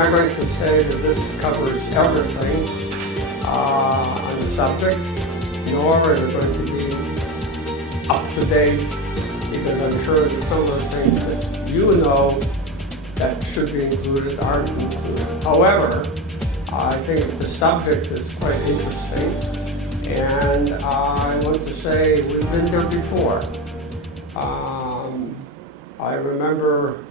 not going to say that this covers everything on the subject, nor is it going to be up to date, because I'm sure that some of the things that you know that should be included aren't included. However, I think the subject is quite interesting, and I want to say we've been there before. I remember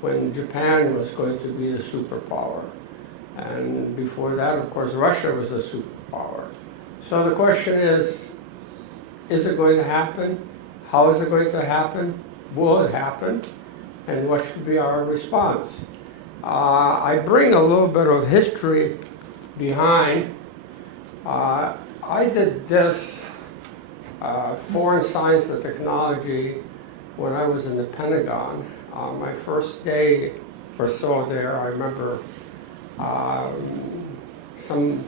when Japan was going to be a superpower, and before that, of course, Russia was a superpower. So the question is it going to happen? How is it going to happen? Will it happen? And what should be our response? I bring a little bit of history behind. I did this foreign science and technology when I was in the Pentagon. My first day or so there, I remember some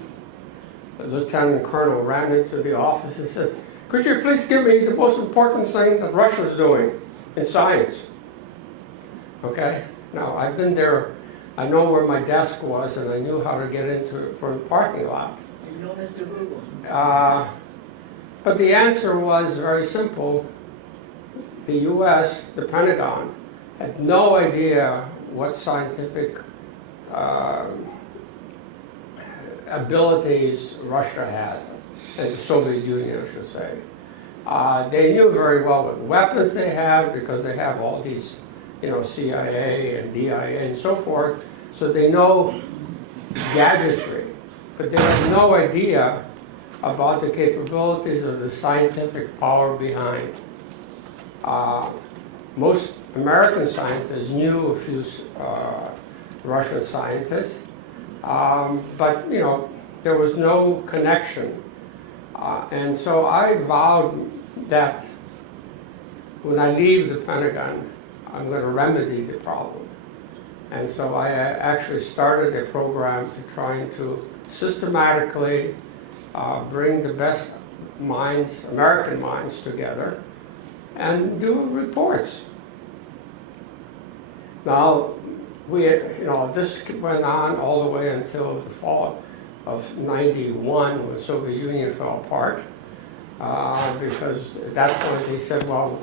lieutenant colonel ran into the office and says, "Could you please give me the most important thing that Russia's doing in science?" Okay, now I've been there, I know where my desk was, and I knew how to get into it from the parking lot. You know Mr. Google. But the answer was very simple. The US, the Pentagon, had no idea what scientific abilities Russia had, and the Soviet Union, I should say. They knew very well what weapons they had, because they have all these, CIA and DIA and so forth, so they know gadgetry, but they have no idea about the capabilities of the scientific power behind. Most American scientists knew a few Russian scientists, but there was no connection. And so I vowed that when I leave the Pentagon, I'm going to remedy the problem. And so I actually started a program to trying to systematically bring the best minds, American minds, together and do reports. Now, this went on all the way until the fall of '91, when the Soviet Union fell apart, because at that point they said, well,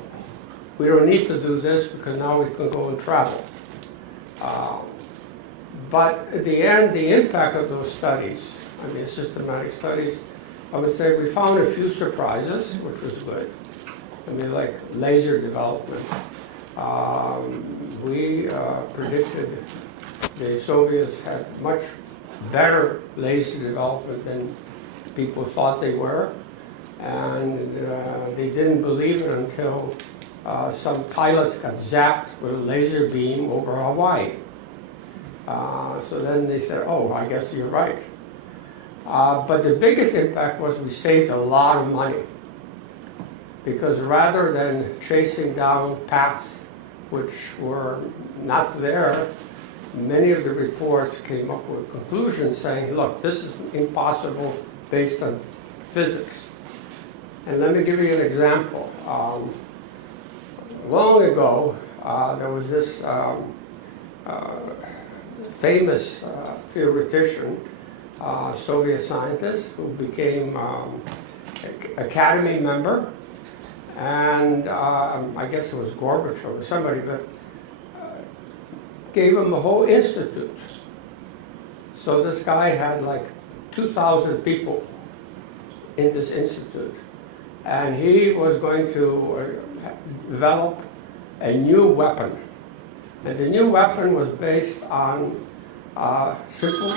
we don't need to do this because now we can go and travel. But at the end, the impact of those studies, systematic studies, I would say we found a few surprises, which was good. Like laser development. We predicted the Soviets had much better laser development than people thought they were, and they didn't believe it until some pilots got zapped with a laser beam over Hawaii. So then they said, oh, I guess you're right. But the biggest impact was we saved a lot of money, because rather than chasing down paths which were not there, many of the reports came up with conclusions saying, look, this is impossible based on physics. And let me give you an example. Long ago, there was this famous theoretician, Soviet scientist, who became Academy member, and I guess it was Gorbachev or somebody, but gave him a whole institute. So this guy had like 2,000 people in this institute, and he was going to develop a new weapon. And the new weapon was based on simple...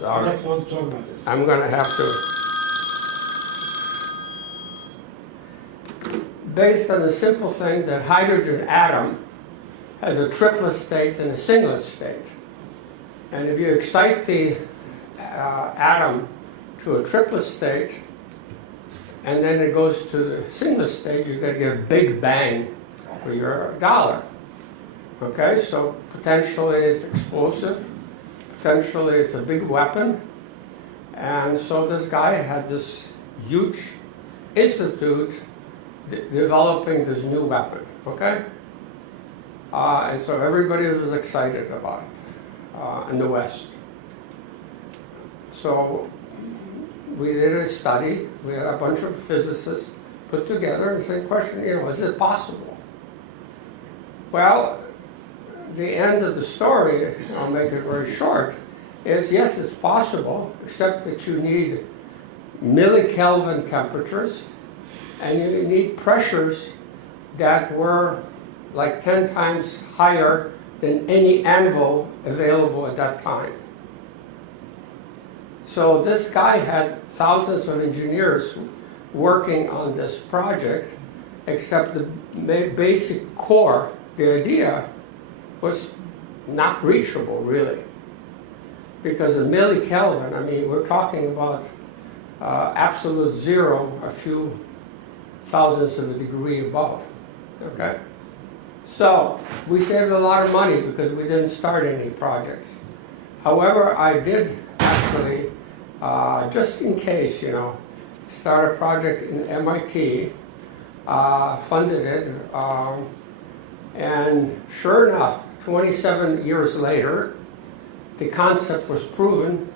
Sorry. I'm going to have to... Based on the simple thing that hydrogen atom has a triplet state and a singlet state. And if you excite the atom to a triplet state, and then it goes to the singlet state, you're going to get a big bang for your dollar. Okay, so potentially it's explosive, potentially it's a big weapon, and so this guy had this huge institute developing this new weapon, okay? And so everybody was excited about it in the West. So we did a study. We had a bunch of physicists put together and say, question, is it possible? Well, the end of the story, I'll make it very short, is yes, it's possible, except that you need millikelvin temperatures and you need pressures that were like 10 times higher than any anvil available at that time. So this guy had thousands of engineers working on this project, except the basic core, the idea, was not reachable, really. Because a millikelvin, I mean, we're talking about absolute zero, a few thousandths of a degree above, okay? So we saved a lot of money because we didn't start any projects. However, I did actually, just in case, start a project in MIT, funded it, and sure enough, 27 years later, the concept was proven,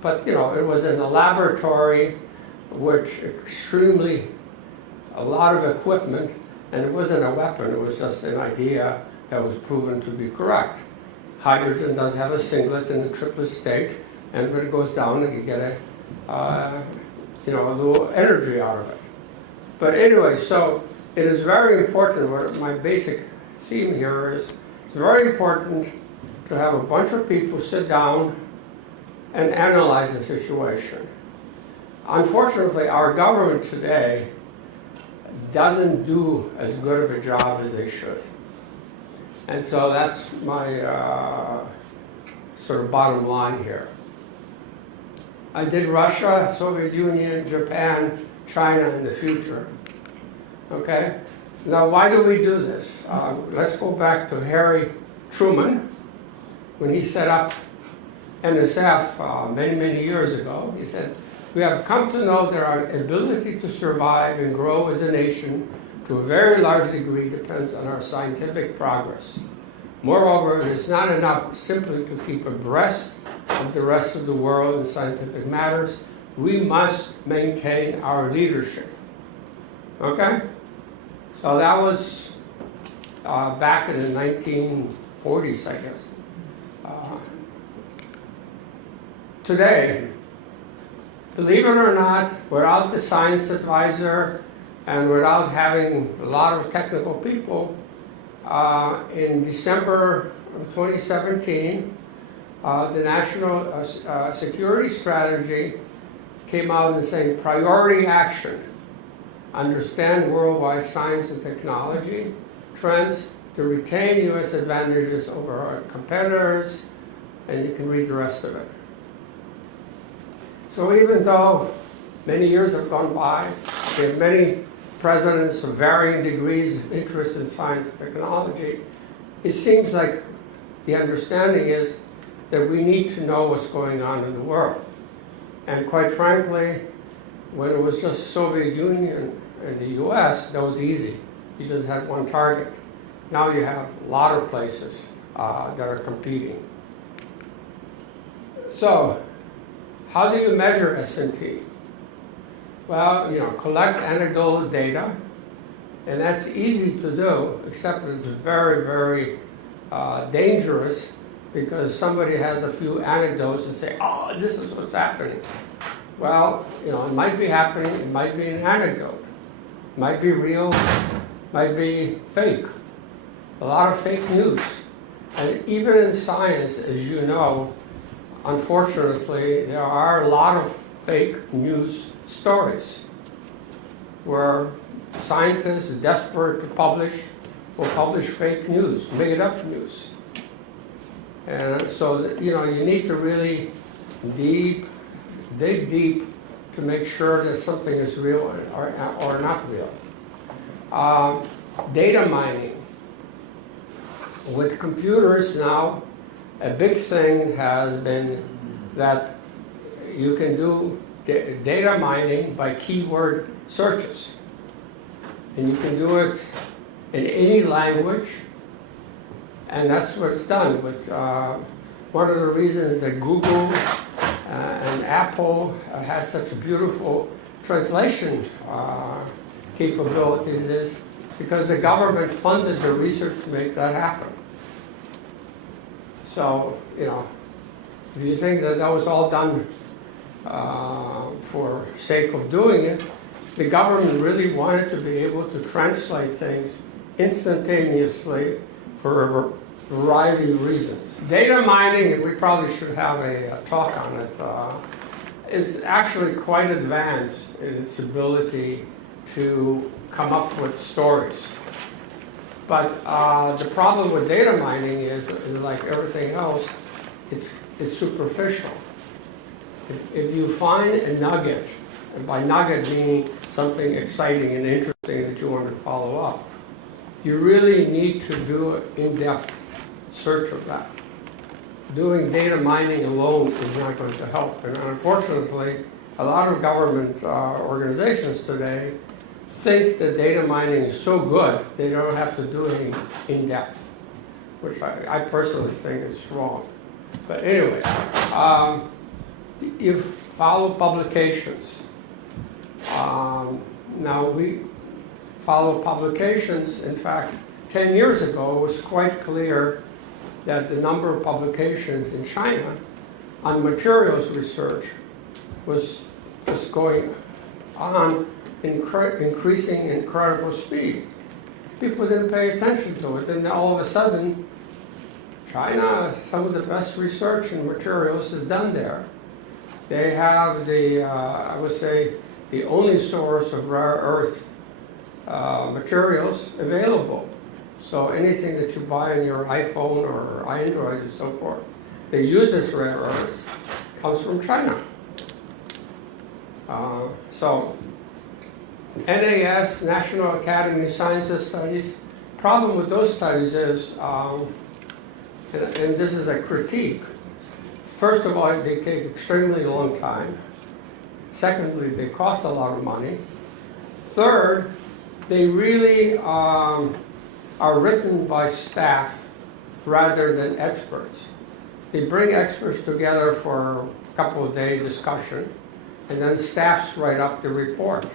but it was in a laboratory, which a lot of equipment, and it wasn't a weapon, it was just an idea that was proven to be correct. Hydrogen does have a singlet and a triplet state, and when it goes down, you get a little energy out of it. But anyway, so it is very important, what my basic theme here is, it's very important to have a bunch of people sit down and analyze the situation. Unfortunately, our government today doesn't do as good of a job as they should. And so that's my sort of bottom line here. I did Russia, Soviet Union, Japan, China in the future. Okay? Now, why do we do this? Let's go back to Harry Truman. When he set up NSF many, many years ago, he said, we have come to know that our ability to survive and grow as a nation to a very large degree depends on our scientific progress. Moreover, it is not enough simply to keep abreast of the rest of the world in scientific matters. We must maintain our leadership. Okay? So that was back in the 1940s, I guess. Today, believe it or not, without the science advisor and without having a lot of technical people, in December of 2017, the National Security Strategy came out and saying priority action, understand worldwide science and technology trends to retain U.S. advantages over our competitors, and you can read the rest of it. So even though many years have gone by, we have many presidents of varying degrees of interest in science and technology, it seems like the understanding is that we need to know what's going on in the world. And quite frankly, when it was just Soviet Union and the US, that was easy. You just had one target. Now you have a lot of places that are competing. So, how do you measure S&T? Well, collect anecdotal data, and that's easy to do, except it's very, very dangerous because somebody has a few anecdotes and say, oh, this is what's happening. Well, it might be happening, it might be an anecdote. It might be real, might be fake. A lot of fake news. And even in science, as you know, unfortunately, there are a lot of fake news stories where scientists desperate to publish will publish fake news, made up news. And so, you need to really dig deep to make sure that something is real or not real. Data mining. With computers now, a big thing has been that you can do data mining by keyword searches. And you can do it in any language And that's what it's done. With one of the reasons that Google and Apple has such beautiful translation capabilities is because the government funded the research to make that happen. So, you know, if you think that that was all done for sake of doing it, the government really wanted to be able to translate things instantaneously for a variety of reasons. Data mining, and we probably should have a talk on it, is actually quite advanced in its ability to come up with stories. But the problem with data mining is like everything else, it's superficial. If you find a nugget, and by nugget meaning something exciting and interesting that you want to follow up, you really need to do an in-depth search of that. Doing data mining alone is not going to help. And unfortunately, a lot of government organizations today think that data mining is so good they don't have to do any in-depth, which I personally think is wrong. But anyway, you follow publications. Now we follow publications. In fact, 10 years ago it was quite clear that the number of publications in China on materials research was just going on increasing incredible speed. People didn't pay attention to it, and then all of a sudden, China, some of the best research in materials is done there. They have the, I would say, the only source of rare earth materials available. So anything that you buy on your iPhone or Android and so forth that uses rare earth comes from China. So NAS, National Academy of Sciences Studies, problem with those studies is, and this is a critique, first of all, they take extremely long time. Secondly, they cost a lot of money. Third, they really are written by staff rather than experts. They bring experts together for a couple of day discussion, and then staffs write up the report.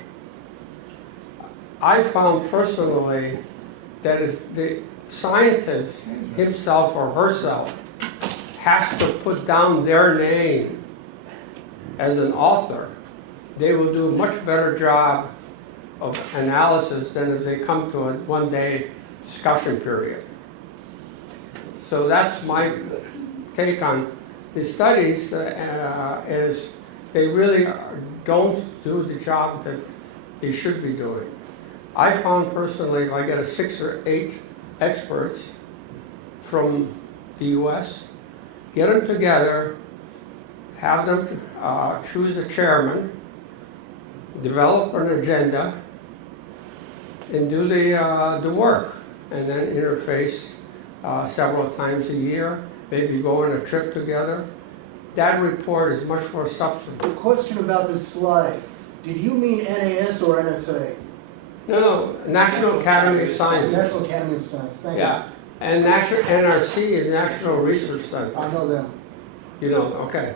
I found personally that if the scientist himself or herself has to put down their name as an author, they will do a much better job of analysis than if they come to a one-day discussion period. So that's my take on the studies, is they really don't do the job that they should be doing. I found personally, if I get 6 or 8 experts from the US, get them together, have them choose a chairman, develop an agenda, and do the work, and then interface several times a year, maybe go on a trip together. That report is much more substantive. A question about this slide. Did you mean NAS or NSA? No, National Academy of Sciences. National Academy of Science, thank you. Yeah, and NRC is National Research Center. I know them. You know, okay.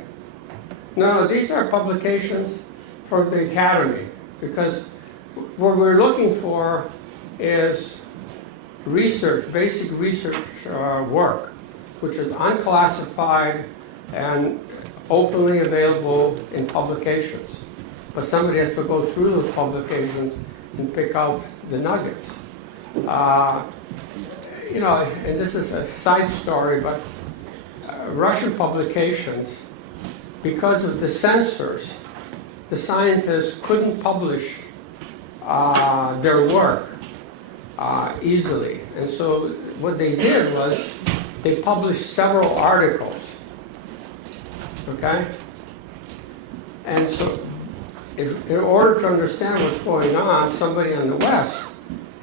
No, these are publications from the Academy, because what we're looking for is research, basic research work, which is unclassified and openly available in publications. But somebody has to go through those publications and pick out the nuggets. You know, and this is a side story, but Russian publications, because of the censors, the scientists couldn't publish their work easily. And so what they did was they published several articles, okay? And so in order to understand what's going on, somebody in the West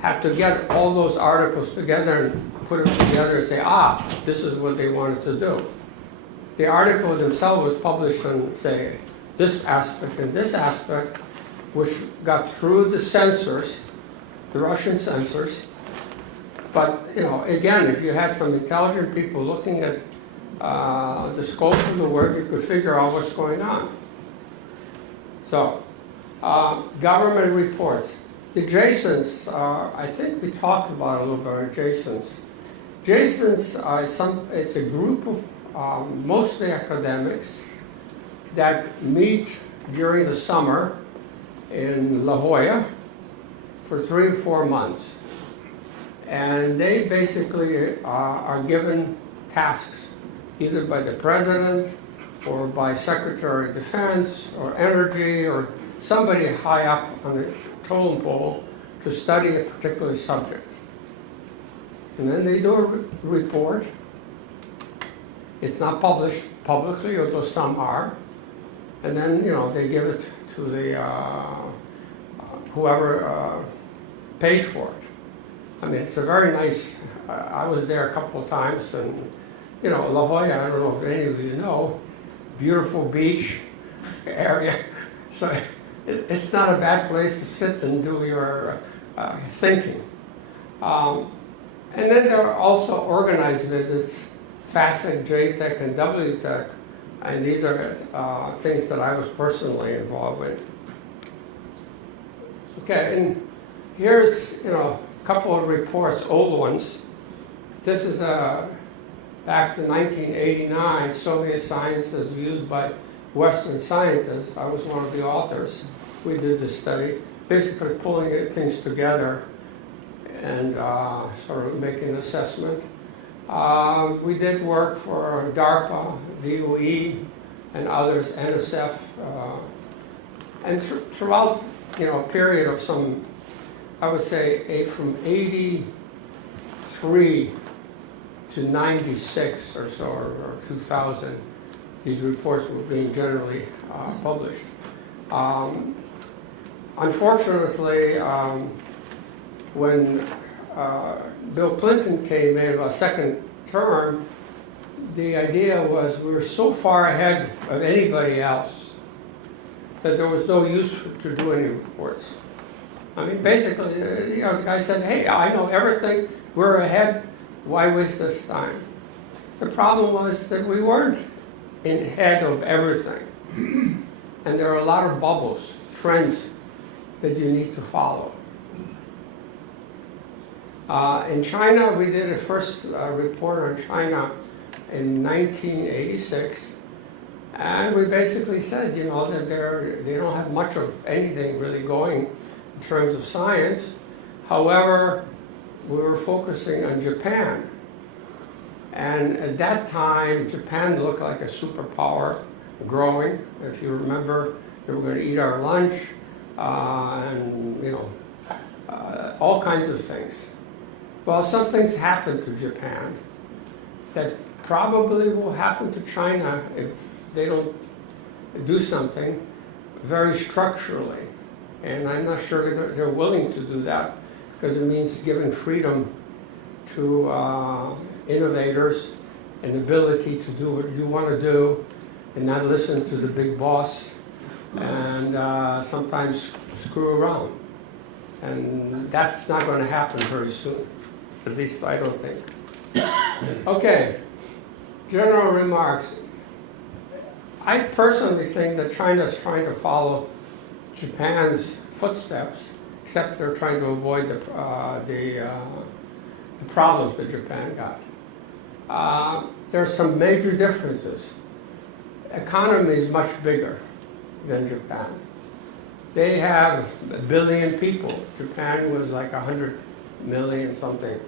had to get all those articles together and put them together and say, this is what they wanted to do. The article themselves was published on, say, this aspect and this aspect, which got through the censors, the Russian censors, But, you know, again, if you had some intelligent people looking at the scope of the work, you could figure out what's going on. So, government reports. The JSONs, I think we talked about a little bit of JSONs. JSONs, it's a group of mostly academics that meet during the summer in La Jolla for 3 or 4 months. And they basically are given tasks either by the president or by Secretary of Defense or Energy or somebody high up on the totem pole to study a particular subject. And then they do a report. It's not published publicly, although some are. And then, you know, they give it to the whoever paid for it. I mean, it's a very nice, I was there a couple of times, and, you know, La Jolla, I don't know if any of you know, beautiful beach area. So it's not a bad place to sit and do your thinking. And then there are also organized visits, FASTEC, JTEC, and WTEC, and these are things that I was personally involved with. Okay, and here's, you know, a couple of reports, old ones. This is back to 1989, Soviet science as viewed by Western scientists. I was one of the authors. We did this study, basically pulling things together and sort of making an assessment. We did work for DARPA, DOE, and others, NSF, and throughout, you know, a period of some, I would say, from 83 to 96 or so, or 2000, these reports were being generally published. Unfortunately, when Bill Clinton came in a second term, the idea was we were so far ahead of anybody else that there was no use to do any reports. I mean, basically, you know, the guy said, hey, I know everything, we're ahead, why waste this time? The problem was that we weren't ahead of everything. And there are a lot of bubbles, trends that you need to follow. In China, we did a first report on China in 1986, and we basically said, you know, that they don't have much of anything really going in terms of science. However, we were focusing on Japan. And at that time, Japan looked like a superpower growing. If you remember, they were going to eat our lunch, and, you know, all kinds of things. Well, some things happened to Japan that probably will happen to China if they don't do something very structurally. And I'm not sure they're willing to do that, because it means giving freedom to innovators and ability to do what you want to do and not listen to the big boss and sometimes screw around. And that's not going to happen very soon. At least I don't think. Okay, general remarks. I personally think that China is trying to follow Japan's footsteps, except they're trying to avoid the problems that Japan got. There are some major differences. Economy is much bigger than Japan. They have 1 billion people. Japan was like 100 million something.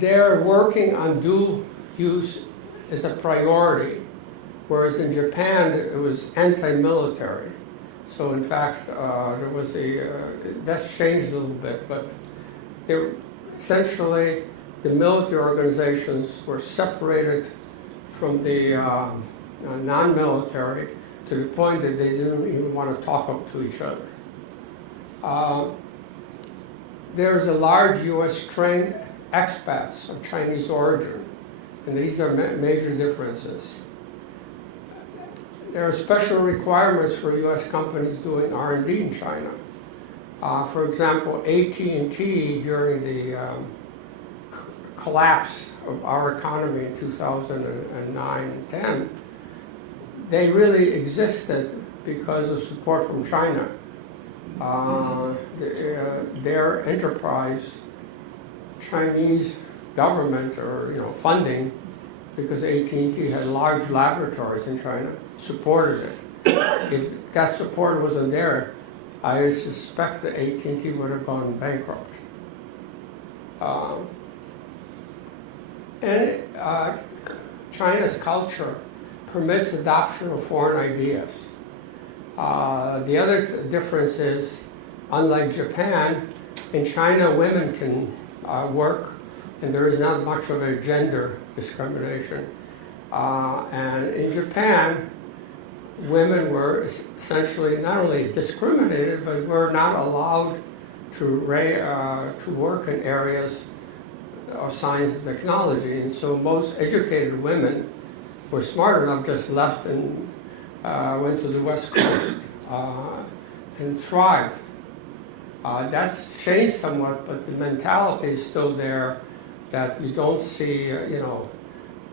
They're working on dual use as a priority, whereas in Japan it was anti-military. So in fact, there was that's changed a little bit, but essentially the military organizations were separated from the non-military to the point that they didn't even want to talk to each other. There's a large U.S. trained expats of Chinese origin, and these are major differences. There are special requirements for U.S. companies doing R&D in China. For example, AT&T during the collapse of our economy in 2009 and 10, they really existed because of support from China. Their enterprise, Chinese government or funding, because AT&T had large laboratories in China, supported it. If that support wasn't there, I suspect that AT&T would have gone bankrupt. China's culture permits adoption of foreign ideas. The other difference is, unlike Japan, in China women can work, and there is not much of a gender discrimination. And in Japan, women were essentially not only discriminated, but were not allowed to work in areas of science and technology. And so most educated women were smart enough, just left and went to the West Coast and thrived. That's changed somewhat, but the mentality is still there that you don't see,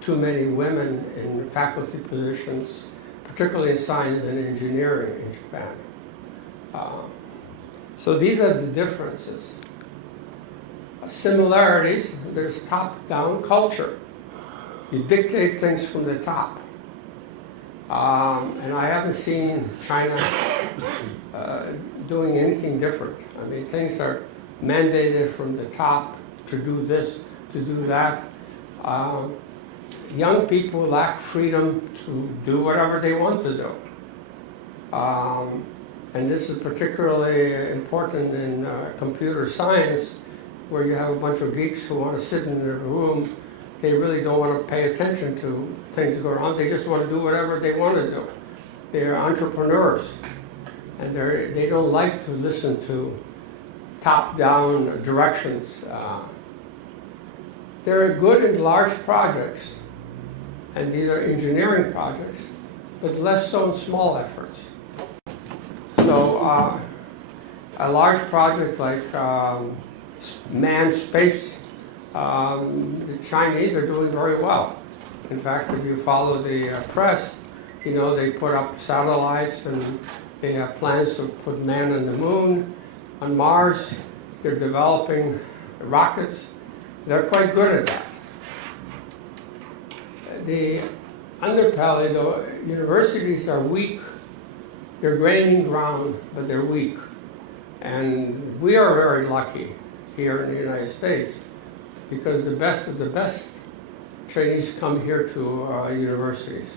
too many women in faculty positions, particularly in science and engineering in Japan. So these are the differences. Similarities, there's top-down culture. You dictate things from the top. And I haven't seen China doing anything different. I mean, things are mandated from the top to do this, to do that. Young people lack freedom to do whatever they want to do. And this is particularly important in computer science, where you have a bunch of geeks who want to sit in a room. They really don't want to pay attention to things going on. They just want to do whatever they want to do. They're entrepreneurs, and they don't like to listen to top-down directions. They're good in large projects, and these are engineering projects, but less so in small efforts. So a large project like manned space, the Chinese are doing very well. In fact, if you follow the press, they put up satellites and they have plans to put man on the moon, on Mars. They're developing rockets. They're quite good at that. The underbelly, though, universities are weak. They're gaining ground, but they're weak. And we are very lucky here in the United States, because the best of the best trainees come here to universities.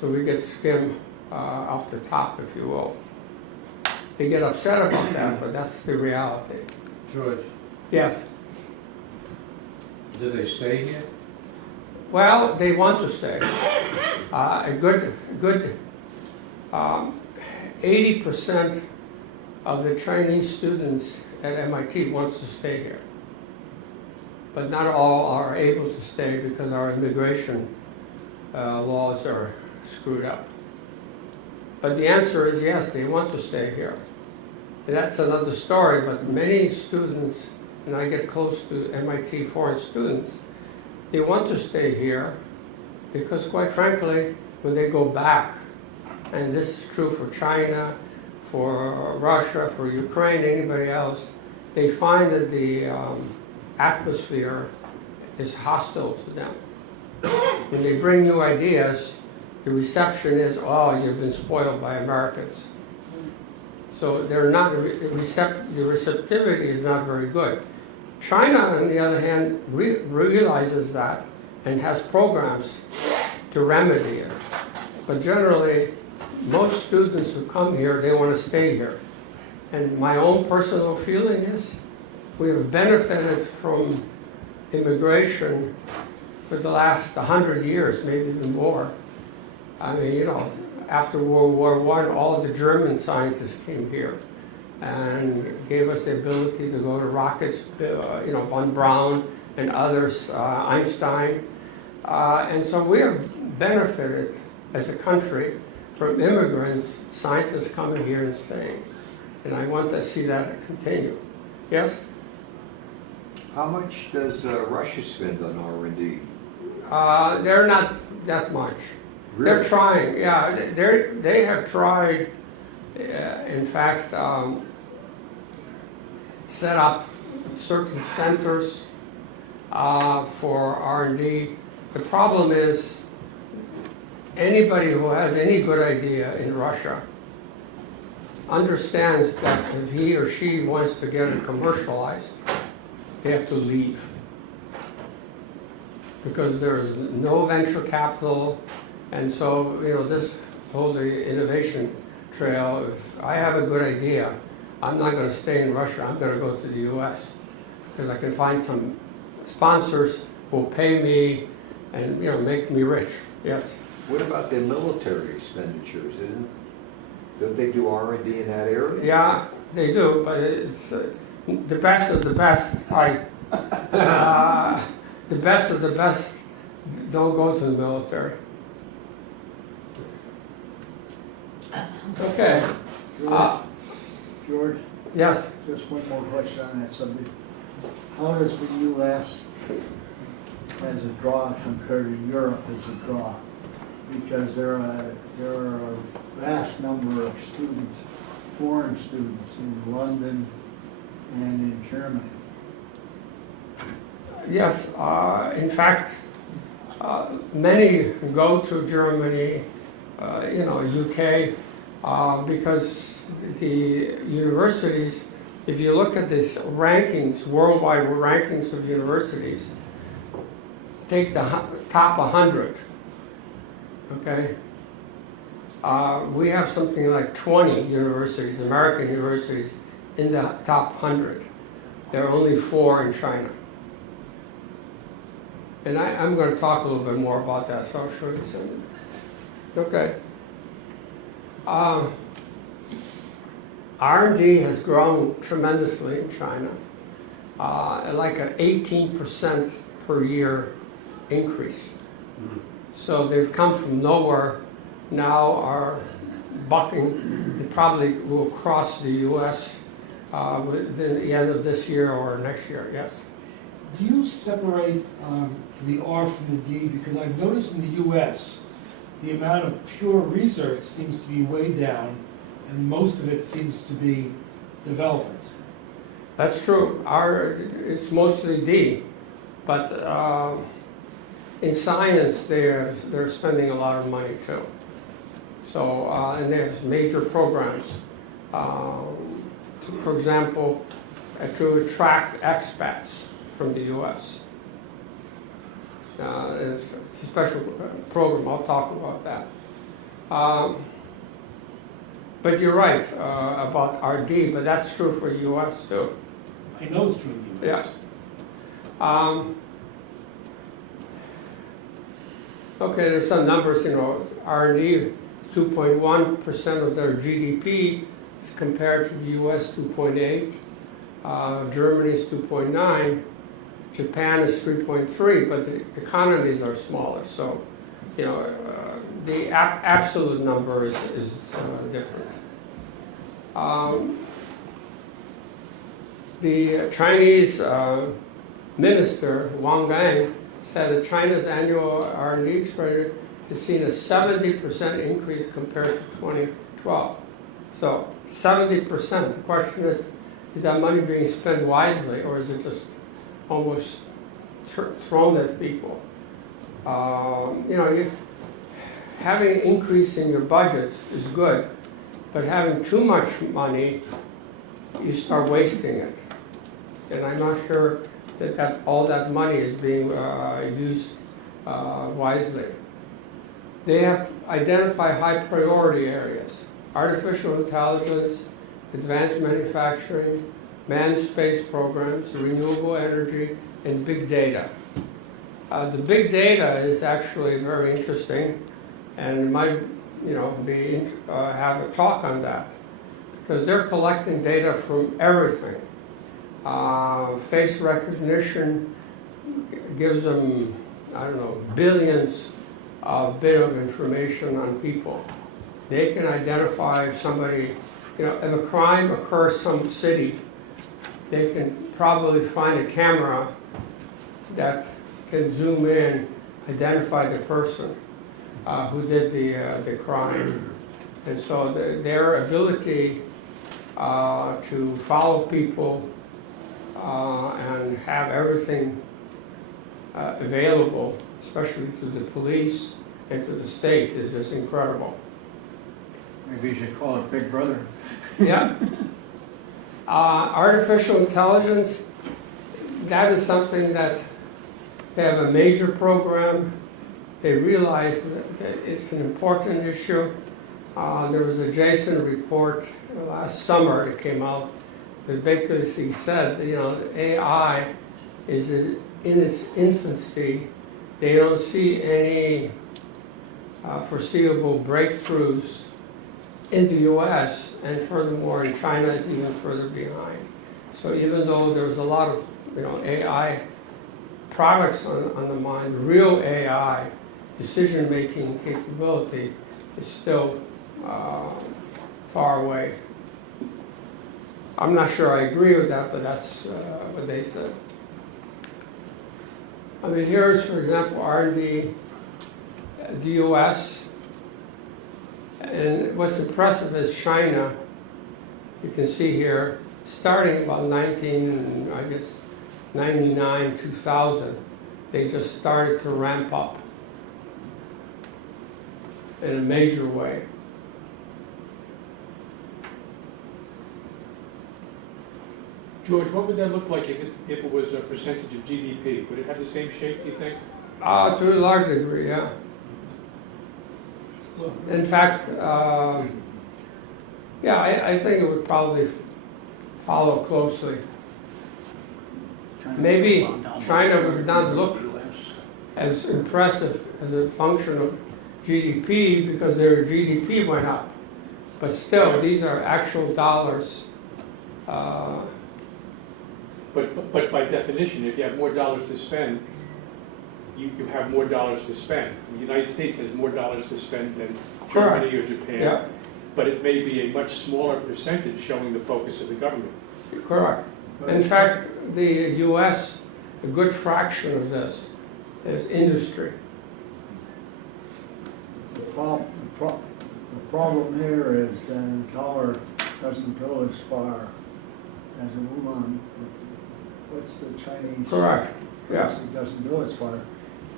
So we get skim off the top, if you will. They get upset about that, but that's the reality. George, Yes. do they stay here? Well, they want to stay. A good 80% of the Chinese students at MIT wants to stay here. But not all are able to stay because our immigration laws are screwed up. But the answer is yes, they want to stay here. And that's another story, but many students, and I get close to MIT foreign students, they want to stay here because, quite frankly, when they go back, and this is true for China, for Russia, for Ukraine, anybody else, they find that the atmosphere is hostile to them. When they bring new ideas, the reception is, oh, you've been spoiled by Americans. So they're not, the receptivity is not very good. China, on the other hand, realizes that and has programs to remedy it. But generally, most students who come here, they want to stay here. And my own personal feeling is we have benefited from immigration for the last 100 years, maybe even more. I mean, after World War I, all the German scientists came here and gave us the ability to go to rockets, von Braun and others, Einstein. And so we have benefited as a country from immigrants, scientists coming here and staying. and I want to see that continue. Yes? How much does Russia spend on R&D? They're not that much. They're Really? trying, yeah. They have tried, in fact, set up certain centers for R&D. The problem is anybody who has any good idea in Russia understands that if he or she wants to get it commercialized, they have to leave. Because there's no venture capital, and so, this whole innovation trail, if I have a good idea, I'm not going to stay in Russia, I'm going to go to the US, because I can find some sponsors who will pay me and, make me rich. Yes? What about their military expenditures? Don't they do R&D in that area? Yeah, they do, but it's the best of the best. The best of the best don't go to the military. Okay. George, Yes. just one more question on that subject. How does the U.S. as a draw compare to Europe as a draw? Because there are a vast number of students, foreign students in London and in Germany. Yes. In fact, many go to Germany, UK, because the universities, if you look at these rankings, worldwide rankings of universities, take the top 100, okay? We have something like 20 universities, American universities, in the top 100. There are only 4 in China. And I'm going to talk a little bit more about that, so I'll show you something. Okay. R&D has grown tremendously in China, like an 18% per year increase. So they've come from nowhere, now are bucking, and probably will cross the U.S. Within the end of this year or next year, yes. Do you separate the R from the D? Because I've noticed in the U.S., the amount of pure research seems to be way down, and most of it seems to be development. That's true. It's mostly D, but in science they're spending a lot of money too. So and there's major programs. For example, to attract expats from the U.S. It's a special program. I'll talk about that. But you're right about RD, but that's true for the U.S. too. I know it's true in the U.S. Yeah. Okay, there's some numbers. R&D, 2.1% of their GDP is compared to the U.S. 2.8. Germany is 2.9. Japan is 3.3, but the economies are smaller. So, the absolute number is different. The Chinese minister, Wang Gang, said that China's annual R&D expenditure has seen a 70% increase compared to 2012. So 70%. The question is that money being spent wisely, or is it just almost thrown at people? Having an increase in your budgets is good, but having too much money, you start wasting it. And I'm not sure that all that money is being used wisely. They have identified high priority areas: artificial intelligence, advanced manufacturing, manned space programs, renewable energy, and big data. The big data is actually very interesting, and might, have a talk on that, because they're collecting data from everything. Face recognition gives them, billions of bit of information on people. They can identify if somebody, you know, if a crime occurs some city, they can probably find a camera that can zoom in, identify the person who did the crime. And so their ability to follow people and have everything available, especially to the police and to the state, is just incredible. Maybe you should call it Big Brother. Yeah. Artificial intelligence, that is something that they have a major program. They realize that it's an important issue. There was a Jason report last summer that came out that basically said that, you know, AI is in its infancy. They don't see any foreseeable breakthroughs in the US, and furthermore in China is even further behind. So even though there's a lot of, you know, AI products on the mind, real AI decision-making capability is still far away. I'm not sure I agree with that, but that's what they said. I mean, here's, for example, R&D, the US, and what's impressive is China. You can see here, starting about 99, 2000, they just started to ramp up in a major way. George, what would that look like if it was a percentage of GDP? Would it have the same shape, do you think? To a large degree, yeah. In fact, yeah, I think it would probably follow closely. Maybe China would not look as impressive as a function of GDP because their GDP went up. But still, these are actual dollars. But by definition, if you have more dollars to spend, you have more dollars to spend. The United States has more dollars to spend than Germany or Japan. Yeah. But it may be a much smaller percentage showing the focus of the government. Correct. In fact, the US, a good fraction of this is industry. The problem here is that Tower doesn't go as far as a Wuhan. What's the Chinese? Correct. Yeah. It doesn't go as far.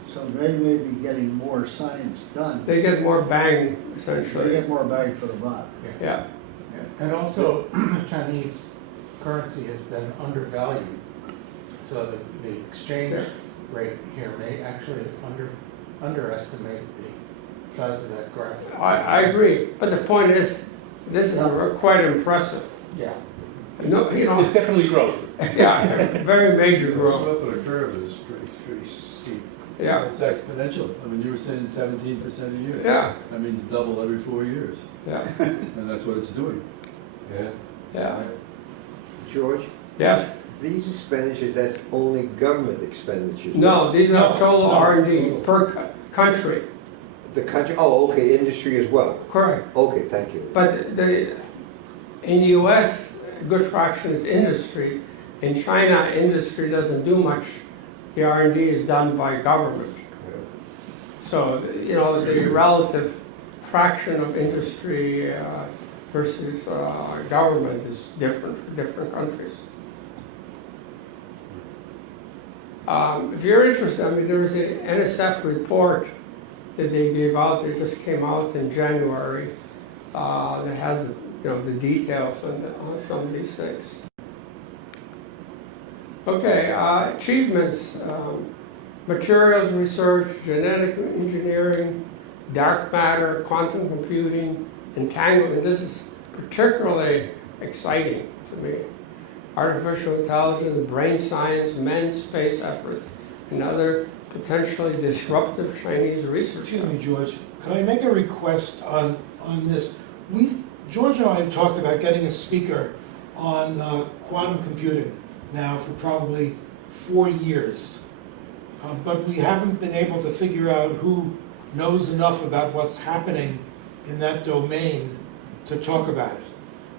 So they may be getting more science done. They get more bang, They essentially. get more bang for the buck. Yeah. And also, Chinese currency has been undervalued, so the exchange rate here may actually underestimate the size of that graph. I agree. But the point is, this is quite impressive. Yeah. No, you know, It's definitely growth. yeah, very major The growth. slope of the curve is pretty steep. Yeah. It's exponential. I mean, you were saying 17% a year. Yeah. That means double every 4 years, Yeah. and that's what it's doing. Yeah. Yeah. George, Yes. these expenditures, that's only government expenditures? No, these are total No. R&D per country. The country, oh, okay, industry as well. Correct. Okay, thank you. But in the US, a good fraction is industry. In China, industry doesn't do much. The R&D is done by government. So, you know, the relative fraction of industry versus government is different for different countries. If you're interested, I mean, there was an NSF report that they gave out, that just came out in January, that has, you know, the details on some of these things. Okay, achievements, materials research, genetic engineering, dark matter, quantum computing, entanglement. This is particularly exciting to me. Artificial intelligence, brain science, men's space efforts, and other potentially disruptive Chinese research. Excuse me, George, can I make a request on this? George and I have talked about getting a speaker on quantum computing now for probably 4 years. But we haven't been able to figure out who knows enough about what's happening in that domain to talk about it.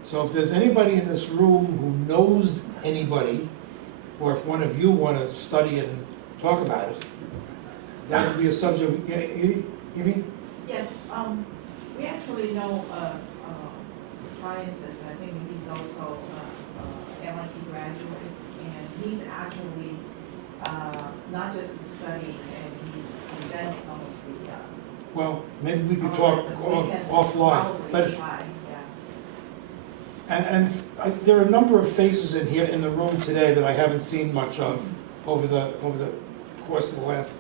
So if there's anybody in this room who knows anybody, or if one of you want to study it and talk about it, that would be a subject. Yeah, Evie? Yes, we actually know a scientist, I think he's also MIT graduate, and he's actually not just a study, and he invents some of the. Well, maybe we could talk we can offline. probably But try, yeah. there are a number of faces in here in the room today that I haven't seen much of over the course of the last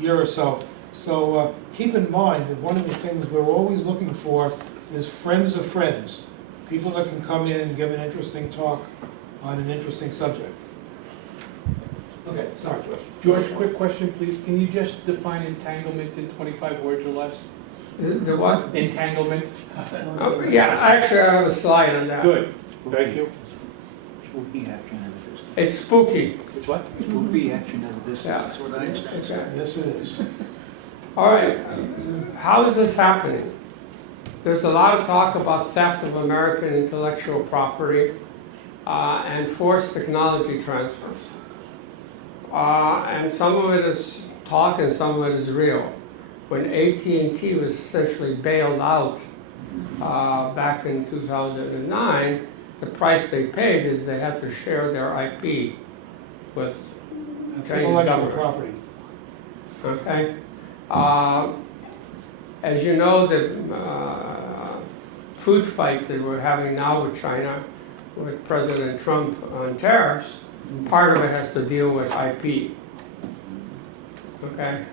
year or so. So keep in mind that one of the things we're always looking for is friends of friends, people that can come in and give an interesting talk on an interesting subject. Okay, sorry, George. George, quick question, please. Can you just define entanglement in 25 words or less? The what? Entanglement? Oh, yeah, actually I have a slide on that. Good, thank you. Spooky action at a distance. It's spooky. It's what? Spooky action at a distance, Yeah. that's what I understand. Exactly. Yes, it is. All right, how is this happening? There's a lot of talk about theft of American intellectual property and forced technology transfers. And some of it is talk and some of it is real. When AT&T was essentially bailed out back in 2009, the price they paid is they had to share their IP with That's Chinese intellectual government. property. Okay? As you know, the food fight that we're having now with China, with President Trump on tariffs, part of it has to deal with IP. Okay?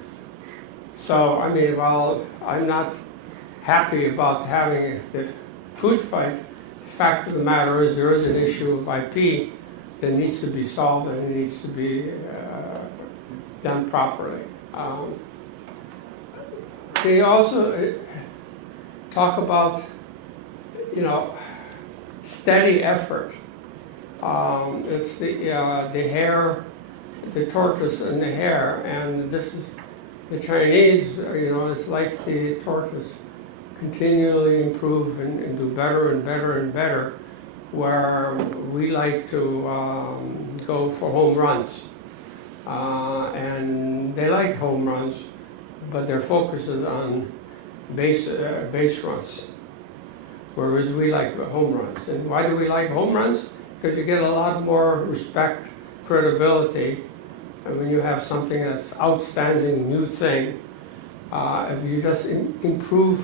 So, I mean, while I'm not happy about having the food fight, the fact of the matter is there is an issue of IP that needs to be solved and it needs to be done properly. They also talk about, you know, steady effort. It's the hare, the tortoise and the hare, and this is the Chinese. You know, it's like the tortoise continually improve and do better and better and better, where we like to go for home runs, and they like home runs, but their focus is on base runs, whereas we like home runs. And why do we like home runs? Because you get a lot more respect, credibility, and when you have something that's outstanding, new thing. If you just improve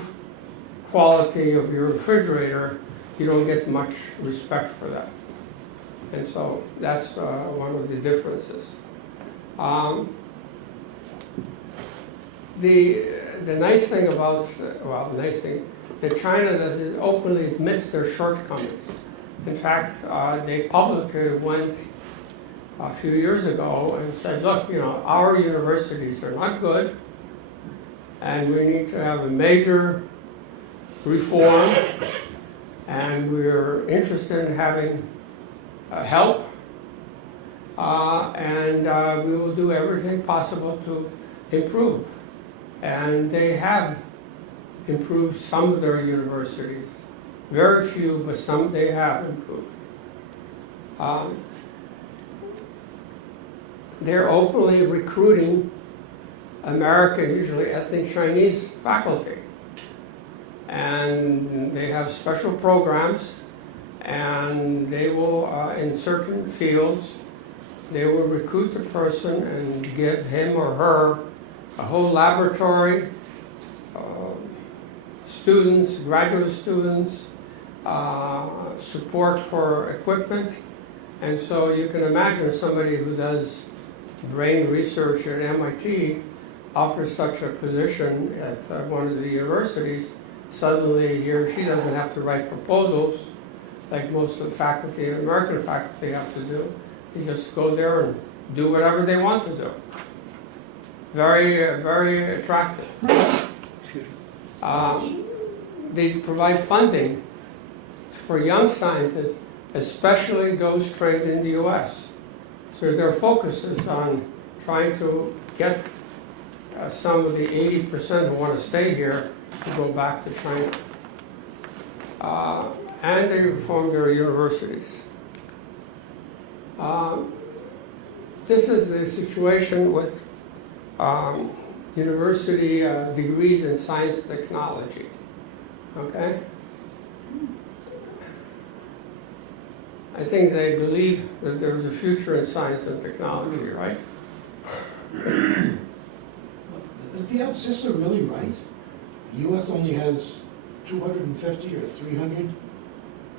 quality of your refrigerator, you don't get much respect for that. And so that's one of the differences. The nice thing about, well, the nice thing that China does is openly admits their shortcomings. In fact, they publicly went a few years ago and said, look, you know, our universities are not good and we need to have a major reform and we're interested in having help and we will do everything possible to improve. And they have improved some of their universities. Very few, but some they have improved. They're openly recruiting American, usually ethnic Chinese faculty. And they have special programs, and they will, in certain fields, they will recruit the person and give him or her a whole laboratory, students, graduate students, support for equipment. And so you can imagine somebody who does brain research at MIT offers such a position at one of the universities, suddenly he or she doesn't have to write proposals like most of the faculty, American faculty have to do. They just go there and do whatever they want to do. Very, very attractive. They provide funding for young scientists, especially those trained in the US. So their focus is on trying to get some of the 80% who want to stay here to go back to China. and they reformed their universities. This is the situation with university degrees in science and technology, okay? I think they believe that there's a future in science and technology, right? Is the sister really right? The US only has 250 or 300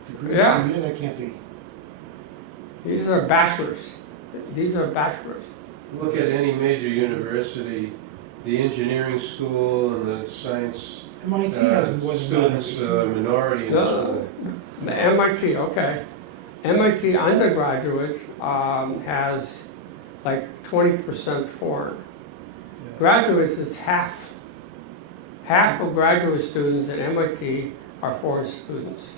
degrees Yeah. a year? That can't be. These are bachelors. These are bachelors. Look at any major university, the engineering school and the science MIT has more than students, that. minority in the school. The MIT, okay. MIT undergraduate has like 20% foreign. Graduates, it's half. Half of graduate students at MIT are foreign students.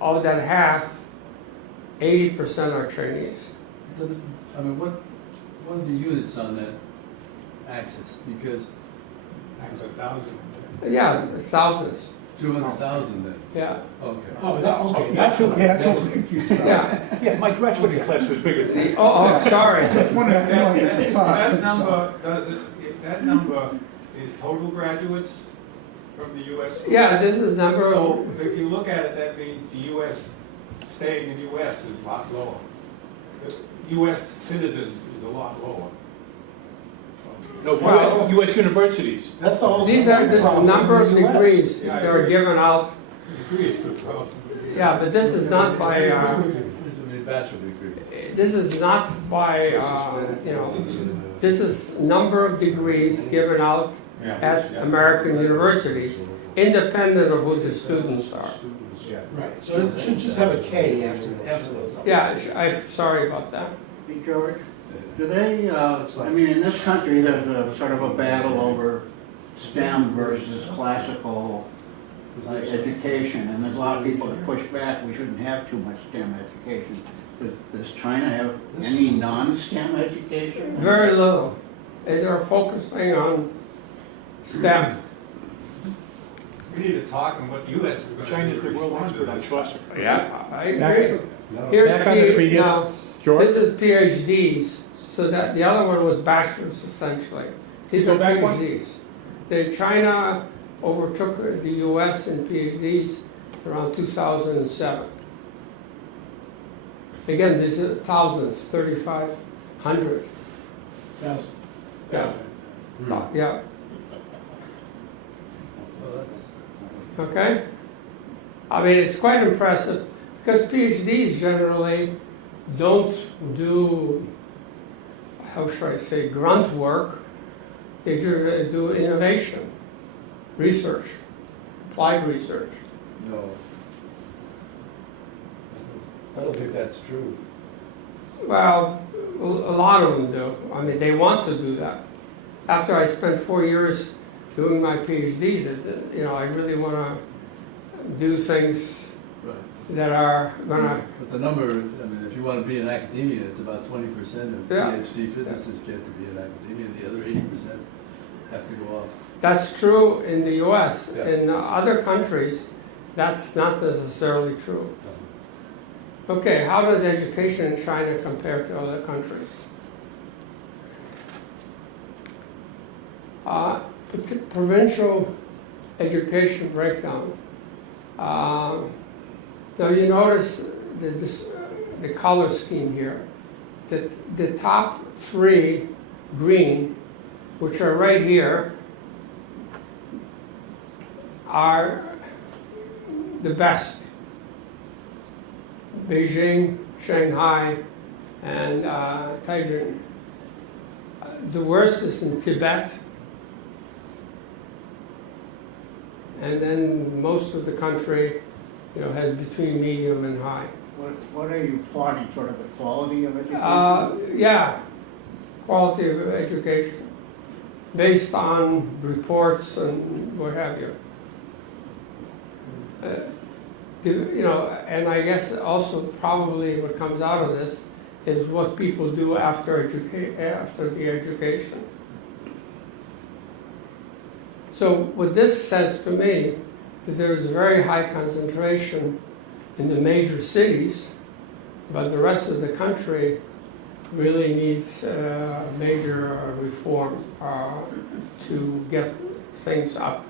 Of that half, 80% are Chinese. I mean, what are the units on that axis? Because Times 1,000. Yeah, thousands, 200,000 then, yeah, okay. Oh, okay, that's, yeah. Yeah, my graduating class was bigger than that. Oh, sorry. That number doesn't, that number is total graduates from the US? Yeah, this is number So of, if you look at it, that means the US, staying in the US is a lot lower. The US citizens is a lot lower. No, Well- US universities. that's the whole. these are the problem number in of the US. degrees that are given out. Degree is the problem. Yeah, but this is not by, This would be a bachelor degree. this is not by, this is number of degrees given out at American universities, independent of who the students are. Right, so it should just have a K after those. Yeah, I'm sorry about that. Hey, George, do they, I mean, in this country, there's a sort of a battle over STEM versus classical education, and there's a lot of people that push back, we shouldn't have too much STEM education. Does China have any non-STEM education? Very little. They are focusing on STEM. We need to talk on what US is going to do. China's the to world respond to expert on this. philosophy. Yeah, I agree. Here's Back on the previous- now, George? this is PhDs, so that the other one was bachelors essentially. These Go are back one. PhDs. China overtook the US in PhDs around 2007. Again, these are thousands, 3,500. Thousand. Yeah. Yeah, So that's, okay? I mean, it's quite impressive, because PhDs generally don't do, how should I say, grunt work. They do innovation, research, applied research. no. I don't think that's true. Well, a lot of them do. I mean, they want to do that. After I spent 4 years doing my PhD, I really want to do things Right. that are gonna, But the number, I mean, if you want to be in academia, it's about 20% of Yeah. PhD physicists get to be in academia, the other 80% have to go off. that's true in the US. Yeah. In other countries, that's not necessarily true. Okay, how does education in China compare to other countries? Provincial education breakdown. Now you notice the color scheme here. The top three green, which are right here, are the best. Beijing, Shanghai, and Tianjin. The worst is in Tibet, and then most of the country, has between medium and high. What are you plotting, sort of the quality of education? Yeah, quality of education, based on reports and what have you. And I guess also probably what comes out of this is what people do after the education. So what this says to me, that there's a very high concentration in the major cities, but the rest of the country really needs major reform to get things up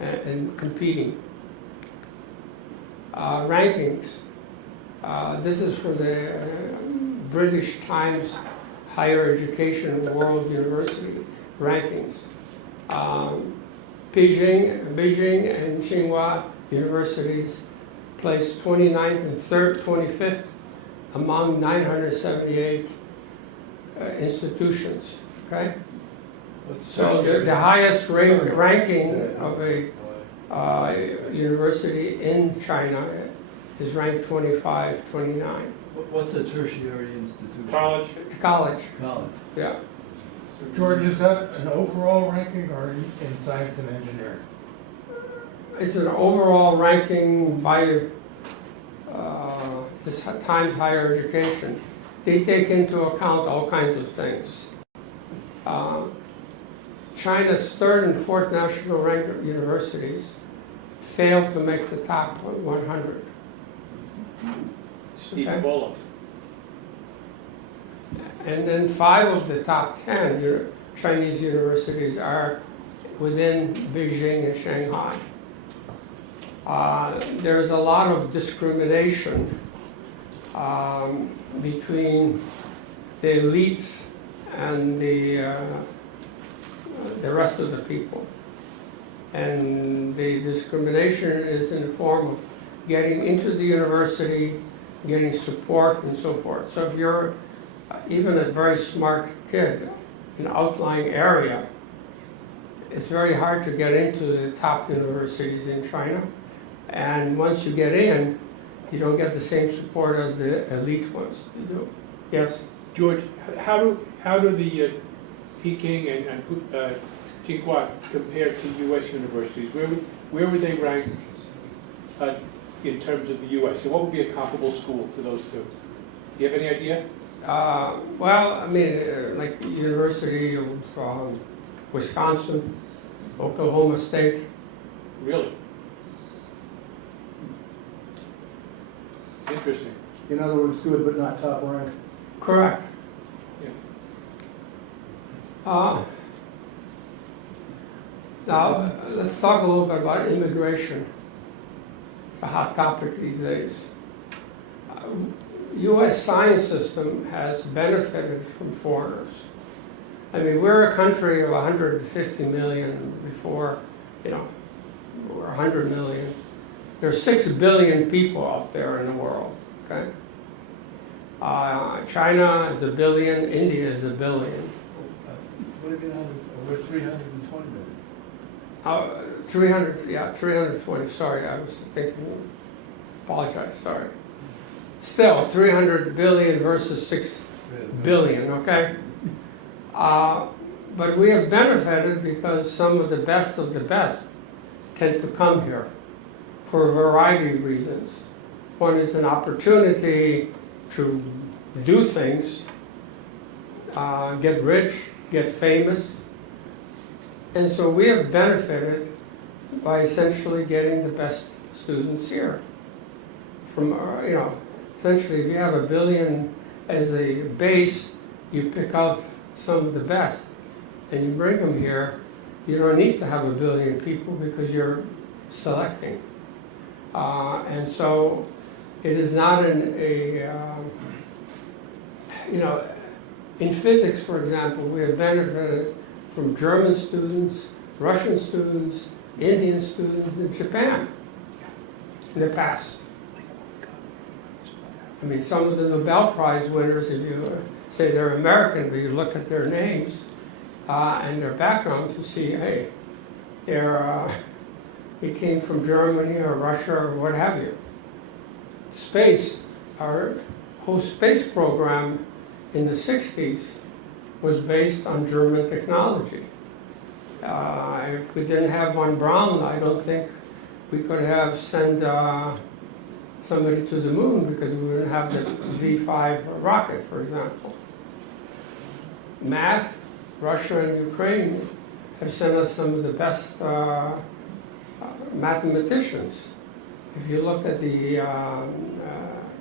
and competing. Rankings. This is for the British Times Higher Education World University rankings. Beijing and Tsinghua universities placed 29th and 25th among 978 institutions, okay? So the highest ranking of a university in China is ranked 25, 29. What's a tertiary institution? College, College, College. yeah. George, is that an overall ranking or in science and engineering? It's an overall ranking by this Times Higher Education. They take into account all kinds of things. China's third and fourth national ranked universities failed to make the top 100. Steve Okay. Bullock. And then 5 of the top 10 Chinese universities are within Beijing and Shanghai. There's a lot of discrimination between the elites and the rest of the people. And the discrimination is in the form of getting into the university, getting support and so forth. So if you're even a very smart kid in an outlying area, it's very hard to get into the top universities in China. And once you get in, you don't get the same support as the elite ones. You do. Yes? George, how do the Peking and Tsinghua compare to U.S. universities? Where would they rank in terms of the U.S.? So what would be a comparable school to those two? Do you have any idea? Well, I mean, like University of Wisconsin, Oklahoma State. Really? Interesting. In other words, good but not top ranked. Correct. Yeah. Now, let's talk a little bit about immigration. It's a hot topic these days. U.S. science system has benefited from foreigners. I mean, we're a country of 150 million before, we're 100 million. There's 6 billion people out there in the world, okay? China is 1 billion, India is 1 billion. What do you mean, we're 320 million? 320, sorry, I was thinking, apologize, sorry. Still, 300 billion versus 6 billion, okay? But we have benefited because some of the best tend to come here for a variety of reasons. One is an opportunity to do things, get rich, get famous. And so we have benefited by essentially getting the best students here. From, essentially if you have 1 billion as a base, you pick out some of the best and you bring them here. You don't need to have 1 billion people because you're selecting. And so it is not in physics, for example, we have benefited from German students, Russian students, Indian students in Japan in the past. I mean, some of the Nobel Prize winners, if you say they're American, but you look at their names and their backgrounds, you see, hey, they came from Germany or Russia or what have you. Space, our whole space program in the 60s was based on German technology. If we didn't have von Braun, I don't think we could have sent somebody to the moon because we wouldn't have the V5 rocket, for example. Math, Russia and Ukraine have sent us some of the best mathematicians. if you look at the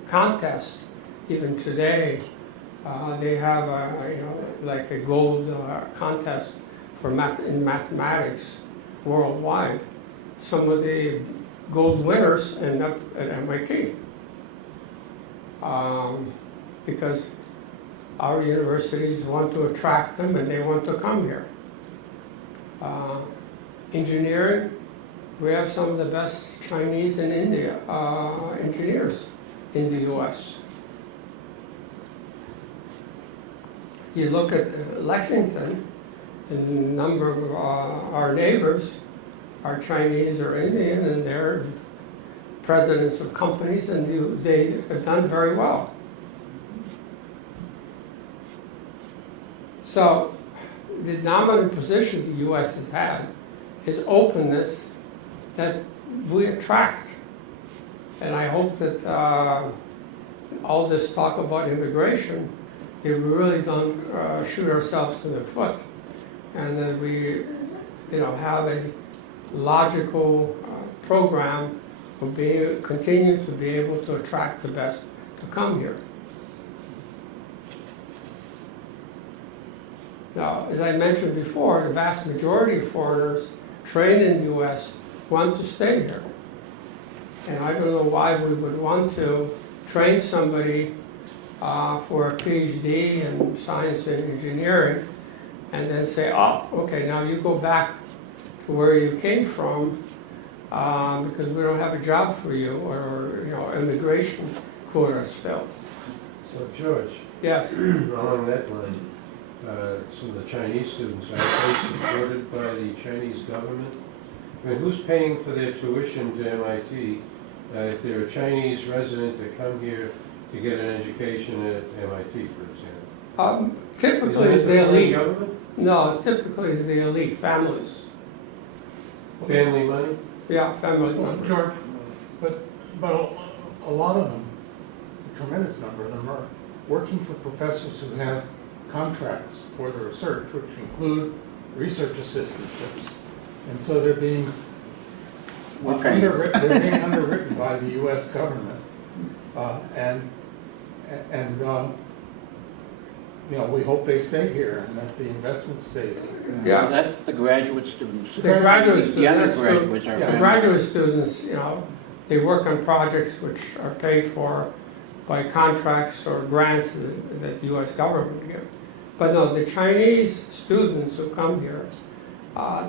contest, even today, they have like a gold contest for in mathematics worldwide. Some of the gold winners end up at MIT. Because our universities want to attract them and they want to come here. Engineering, we have some of the best Chinese and India engineers in the US. You look at Lexington, and a number of our neighbors are Chinese or Indian, and they're presidents of companies, and they have done very well. So the dominant position the US has had is openness that we attract. And I hope that all this talk about immigration, if we really don't shoot ourselves in the foot, and that we have a logical program of continue to be able to attract the best to come here. Now, as I mentioned before, the vast majority of foreigners trained in the US want to stay here. And I don't know why we would want to train somebody for a PhD in science and engineering and then say, oh, okay, now you go back to where you came from because we don't have a job for you, or immigration quotas filled. So George, Yes. along that line, some of the Chinese students, are they supported by the Chinese government? I mean, who's paying for their tuition to MIT? If they're a Chinese resident that come here to get an education at MIT, for example? Typically, it's Is that the the foreign elite. government? No, typically it's the elite families. Family money? Yeah, family members. George, but a lot of them, a tremendous number of them are working for professors who have contracts for the research, which include research assistantships. And so they're being underwritten by the US government. We hope they stay here and that the investment stays here. Yeah. That's the graduate students. The graduate The students, undergraduates are. the graduate students, they work on projects which are paid for by contracts or grants that the U.S. government gives. But no, the Chinese students who come here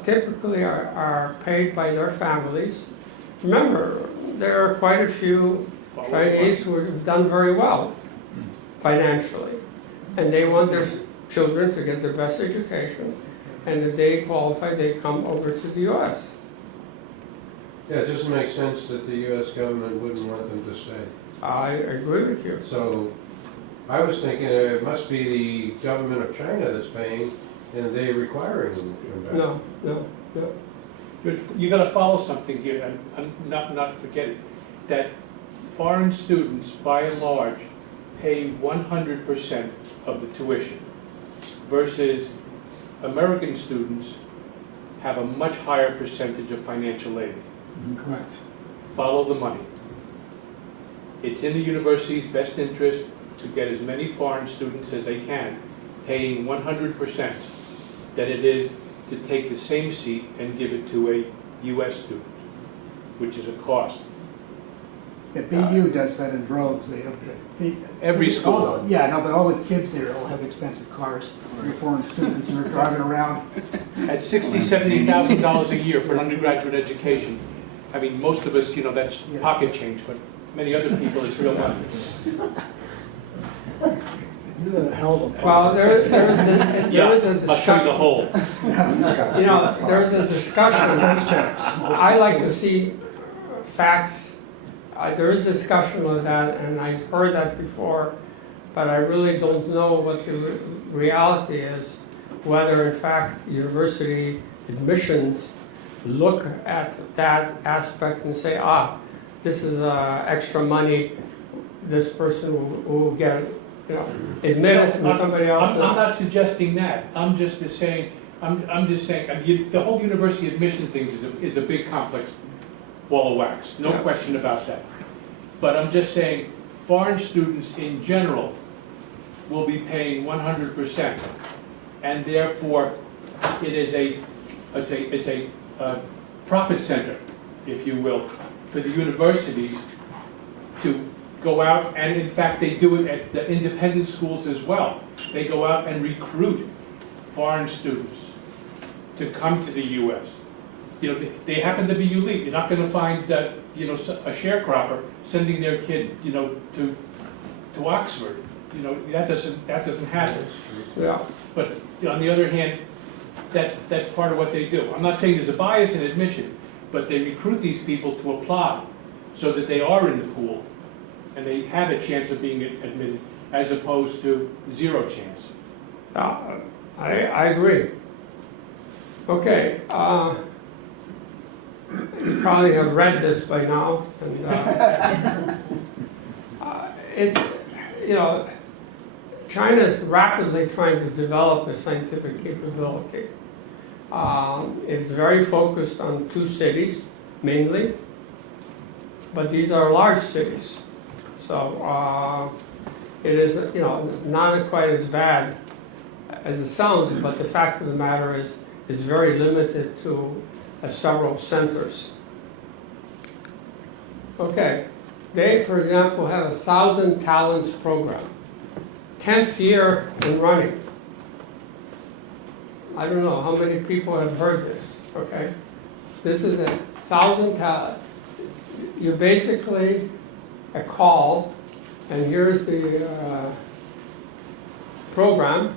typically are paid by their families. Remember, there are quite a few Chinese who have done very well financially, and they want their children to get the best education, and if they qualify, they come over to the U.S. Yeah, it doesn't make sense that the US government wouldn't want them to stay. I agree with you. So I was thinking it must be the government of China that's paying and they're requiring them to come back. No. But you gotta follow something here, and not forget it, that foreign students, by and large, pay 100% of the tuition, versus American students have a much higher percentage of financial aid. Correct. Follow the money. It's in the university's best interest to get as many foreign students as they can, paying 100%, than it is to take the same seat and give it to a US student, which is a cost. Yeah, BU does that in droves. They have Every school. Yeah, no, but all the kids there all have expensive cars. They're foreign students and are driving around. At $60,000, $70,000 a year for an undergraduate education, I mean, most of us, that's pocket change, but many other people, it's real money. You got a hell of a. Well, there is a Yeah, I'll show you the discussion. whole. There's a discussion. I like to see facts. There is discussion of that, and I've heard that before, but I really don't know what the reality is, whether in fact university admissions look at that aspect and say, this is extra money, this person will get, admitted and somebody else. I'm not suggesting that. I'm just saying, the whole university admission thing is a big complex ball of wax, no Yeah. question about that. But I'm just saying, foreign students in general will be paying 100%, and therefore, it's a profit center, if you will, for the universities to go out, and in fact, they do it at the independent schools as well. They go out and recruit foreign students to come to the US. You know, they happen to be elite. You're not gonna find, you know, a sharecropper sending their kid, you know, to Oxford. You know, that doesn't happen. Yeah. But on the other hand, that's part of what they do. I'm not saying there's a bias in admission, but they recruit these people to apply so that they are in the pool and they have a chance of being admitted, as opposed to zero chance. I agree. Okay, you probably have read this by now, and it's, you know, China is rapidly trying to develop a scientific capability. It's very focused on 2 cities, mainly, but these are large cities. So it is, you know, not quite as bad as it sounds, but the fact of the matter is, it's very limited to several centers. Okay, they, for example, have a 1,000 talents program, 10th year in running. I don't know how many people have heard this, okay? This is a 1,000 talent. You basically a call, and here's the program.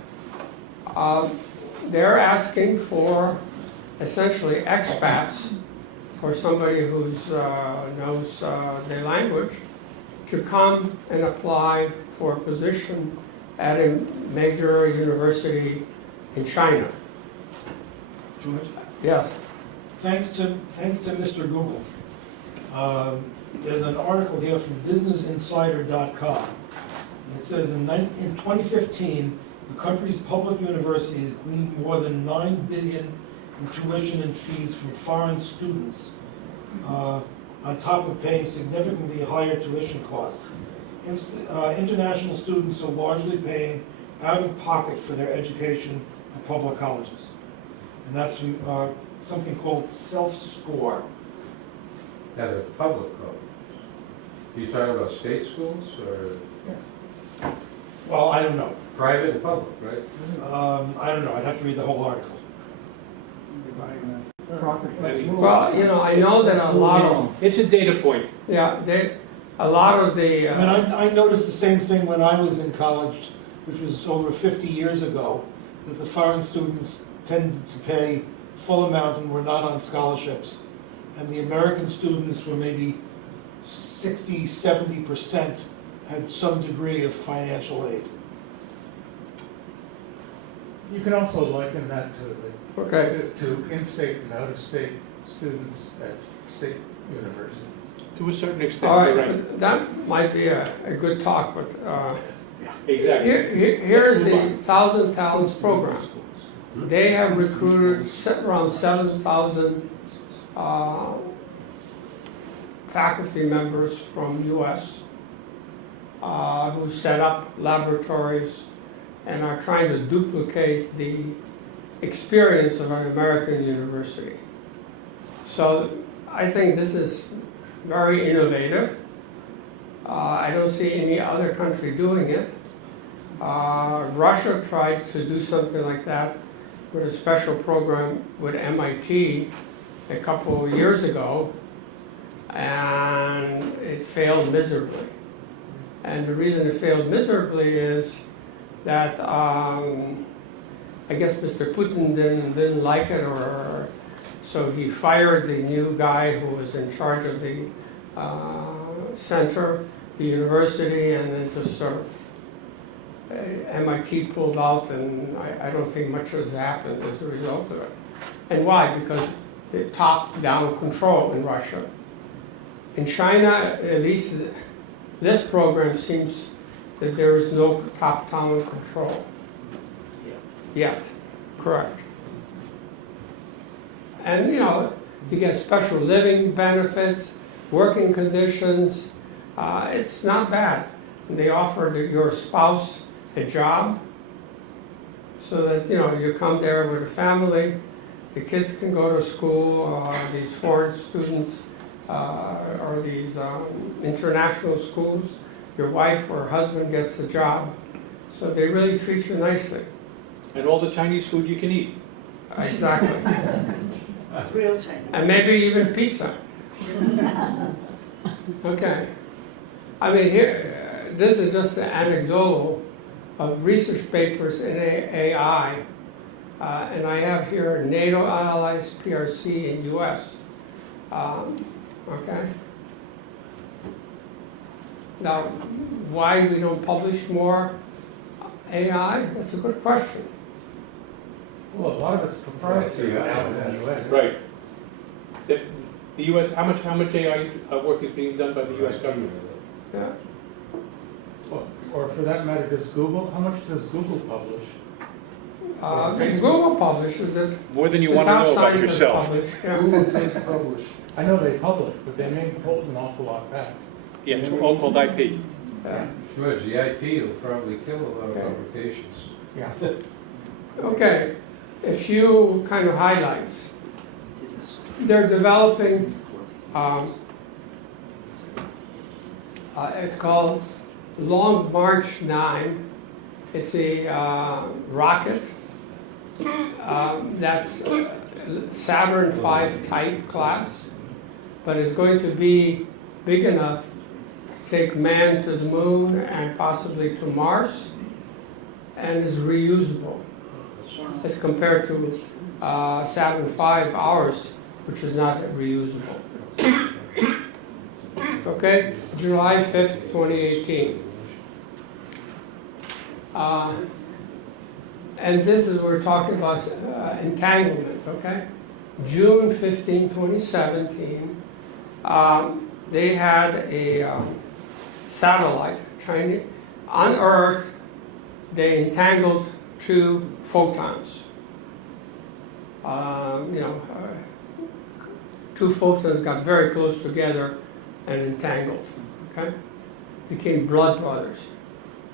They're asking for essentially expats, or somebody who knows their language, to come and apply for a position at a major university in China. George? Yes. Thanks to Mr. Google. There's an article here from businessinsider.com. And it says in 2015, the country's public universities gleaned more than $9 billion in tuition and fees from foreign students, on top of paying significantly higher tuition costs. International students are largely paying out of pocket for their education at public colleges. And that's from something called Self-Score. At a public college. Are you talking about state schools or Well, I don't know. private and public, right? I don't know. I'd have to read the whole article. Well, you know, I know that a lot of, It's a data point. yeah, a lot of the, I mean, I noticed the same thing when I was in college, which was over 50 years ago, that the foreign students tended to pay full amount and were not on scholarships. And the American students were maybe 60, 70% had some degree of financial aid. You can also liken that to, okay, to in-state and out-of-state students at state universities. To a certain extent, all you're right, right. that might be a good talk, but Exactly. here's Let's the move on. 1,000 talents program. They have recruited around 7,000 faculty members from US who set up laboratories and are trying to duplicate the experience of an American university. So I think this is very innovative. I don't see any other country doing it. Russia tried to do something like that with a special program with MIT a couple of years ago, and it failed miserably. And the reason it failed miserably is that I guess Mr. Putin didn't like it, or so he fired the new guy who was in charge of the center, the university, and then just sort of MIT pulled out, and I don't think much has happened as a result of it. And why? Because the top-down control in Russia. In China, at least this program seems that there is no top-down control. Yet, correct. And you know, You get special living benefits, working conditions. It's not bad. They offer your spouse a job so that, you come there with a family, the kids can go to school, these foreign students, or these international schools. Your wife or husband gets a job, so they really treat you nicely. And all the Chinese food you can eat. Exactly. Real Chinese. And maybe even pizza. Okay. I mean, here, this is just an anecdotal of research papers in AI. And I have here NATO allies, PRC, and US. Okay. Now, why we don't publish more AI? That's a good question. Well, a lot of it's proprietary out in the US. Right. The US, how much AI work is being done by the US government? Yeah. Or for that matter, how much does Google publish? Google publishes it. More than you The want to top know about scientists yourself. publish, yeah. Google does publish. I know they publish, but they may hold an awful lot back. Yeah, it's all called IP. Yeah. George, the IP will probably kill a lot of Okay. publications. Yeah. Okay, a few kind of highlights. They're developing, it's called Long March 9. It's a rocket that's Saturn V type class, but it's going to be big enough to take man to the moon and possibly to Mars, and is reusable as compared to Saturn V, ours, which is not reusable. Okay, July 5th, 2018. And this is, we're talking about entanglement, okay? June 15, 2017, they had a satellite, Chinese, on Earth, they entangled 2 photons. 2 photons got very close together and entangled, okay? Became blood brothers.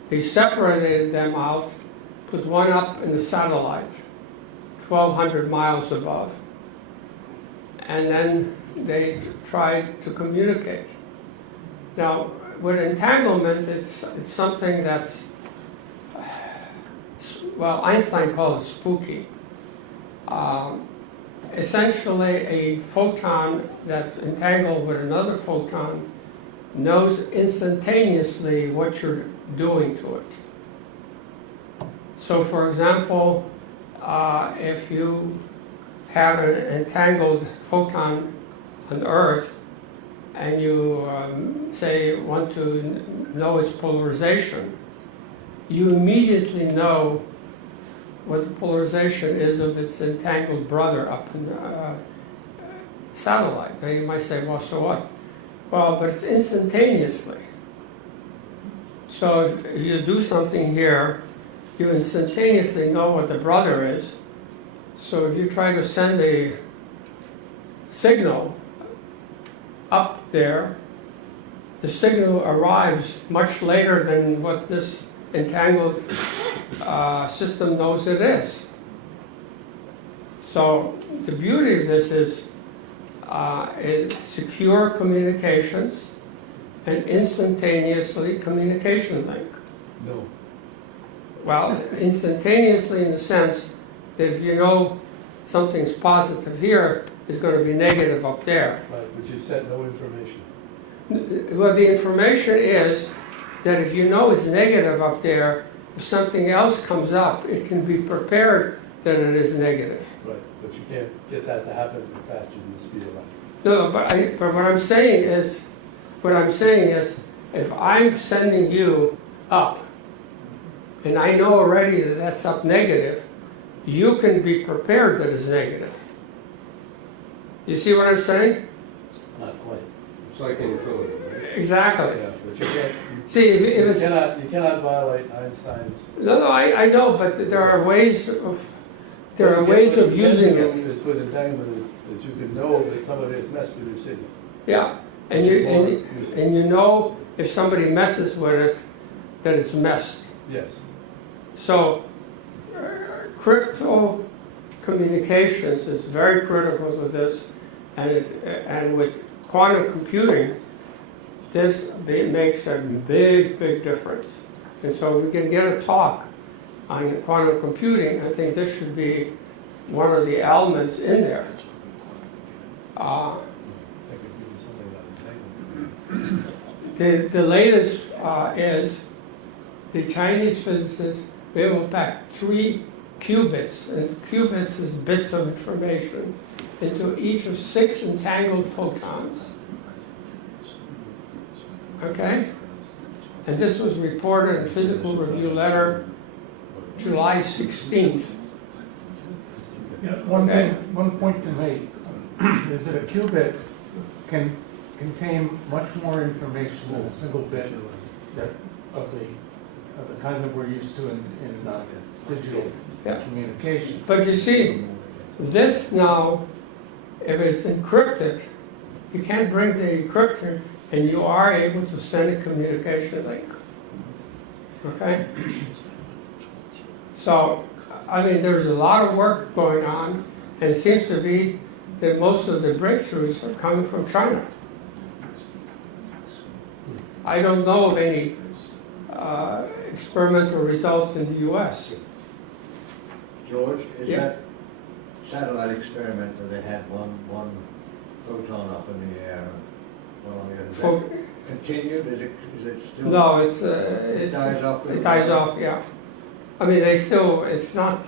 They separated them out, put one up in the satellite, 1,200 miles above, and then they tried to communicate. Now, with entanglement, it's something that's, well, Einstein called it spooky. Essentially, a photon that's entangled with another photon knows instantaneously what you're doing to it. So, for example, if you have an entangled photon on Earth and you, say, want to know its polarization, you immediately know what the polarization is of its entangled brother up in the satellite. Now you might say, well, so what? Well, but it's instantaneously. So if you do something here, you instantaneously know what the brother is. So if you try to send a signal up there, the signal arrives much later than what this entangled system knows it is. So the beauty of this is secure communications and instantaneously communication link. No. Well, instantaneously in the sense that if you know something's positive here, it's going to be negative up there. Right, but you sent no information. Well, the information is that if you know it's negative up there, if something else comes up, it can be prepared that it is negative. Right, but you can't get that to happen faster than the speed of light. No, but what I'm saying is, if I'm sending you up, and I know already that that's up negative, you can be prepared that it's negative. You see what I'm saying? Not quite. It's like in code, right? Exactly. Yeah, but you can't, See, if it's... you cannot violate Einstein's. No, I know, but there are ways of there are ways of using it. Is with entanglement is you can know that somebody has messed with your signal. Yeah, and you know if somebody messes with it, that it's messed. Yes. So, crypto communications is very critical to this, and with quantum computing, this makes a big, big difference. And so we can get a talk on quantum computing. I think this should be one of the elements in there. I could give you something about entanglement. The latest is the Chinese physicists were able to pack 3 qubits, and qubits is bits of information, into each of 6 entangled photons. Okay? And this was reported in Physical Review Letter, July 16th. One point to make is that a qubit can contain much more information than a single bit of the kind that we're used to in digital Yeah. communication. But you see, this now, if it's encrypted, you can't bring the encryptor, and you are able to send a communication link. Okay? So, I mean, there's a lot of work going on, and it seems to be that most of the breakthroughs are coming from China. I don't know of any experimental results in the US. George, is Yeah. that satellite experiment where they had one photon up in the air and one on the other? Is For- that continued? Is it still? No, It dies off. it dies off, yeah. I mean, it's not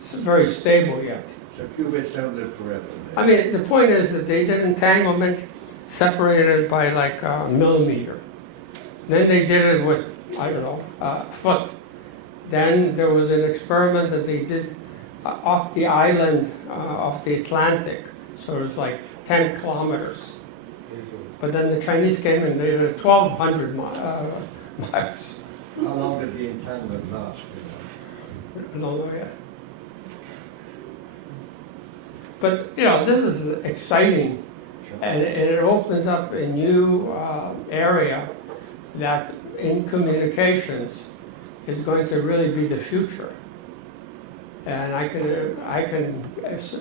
very stable yet. So qubits don't live forever. I mean, the point is that they did entanglement separated by like a millimeter. Then they did it with, I don't know, a foot. Then there was an experiment that they did off the island, off the Atlantic. So it was like 10 kilometers. But then the Chinese came and they did 1,200 miles. How long did the entanglement last? I don't know yet. But, you know, this is exciting, and it opens up a new area that in communications is going to really be the future. And I can, as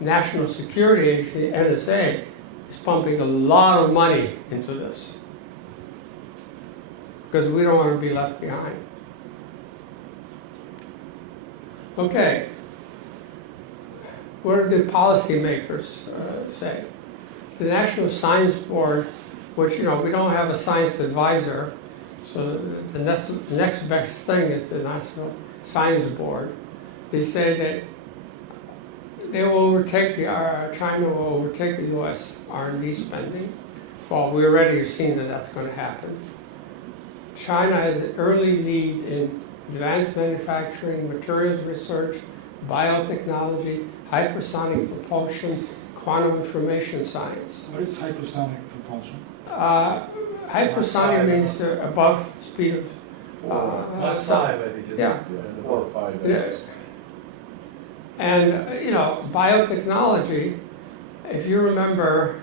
National Security Agency, NSA, is pumping a lot of money into this. Because we don't want to be left behind. Okay. What do the policymakers say? The National Science Board, which, you know, we don't have a science advisor, so the next best thing is the National Science Board. They say that they will overtake China will overtake the U.S. R&D spending. Well, we already have seen that that's going to happen. China has an early lead in advanced manufacturing, materials research, biotechnology, hypersonic propulsion, quantum information science. What is hypersonic propulsion? Hypersonic means above speed of sound. I think. Yeah. 4 or 5 Yeah. minutes. And, you know, biotechnology, if you remember,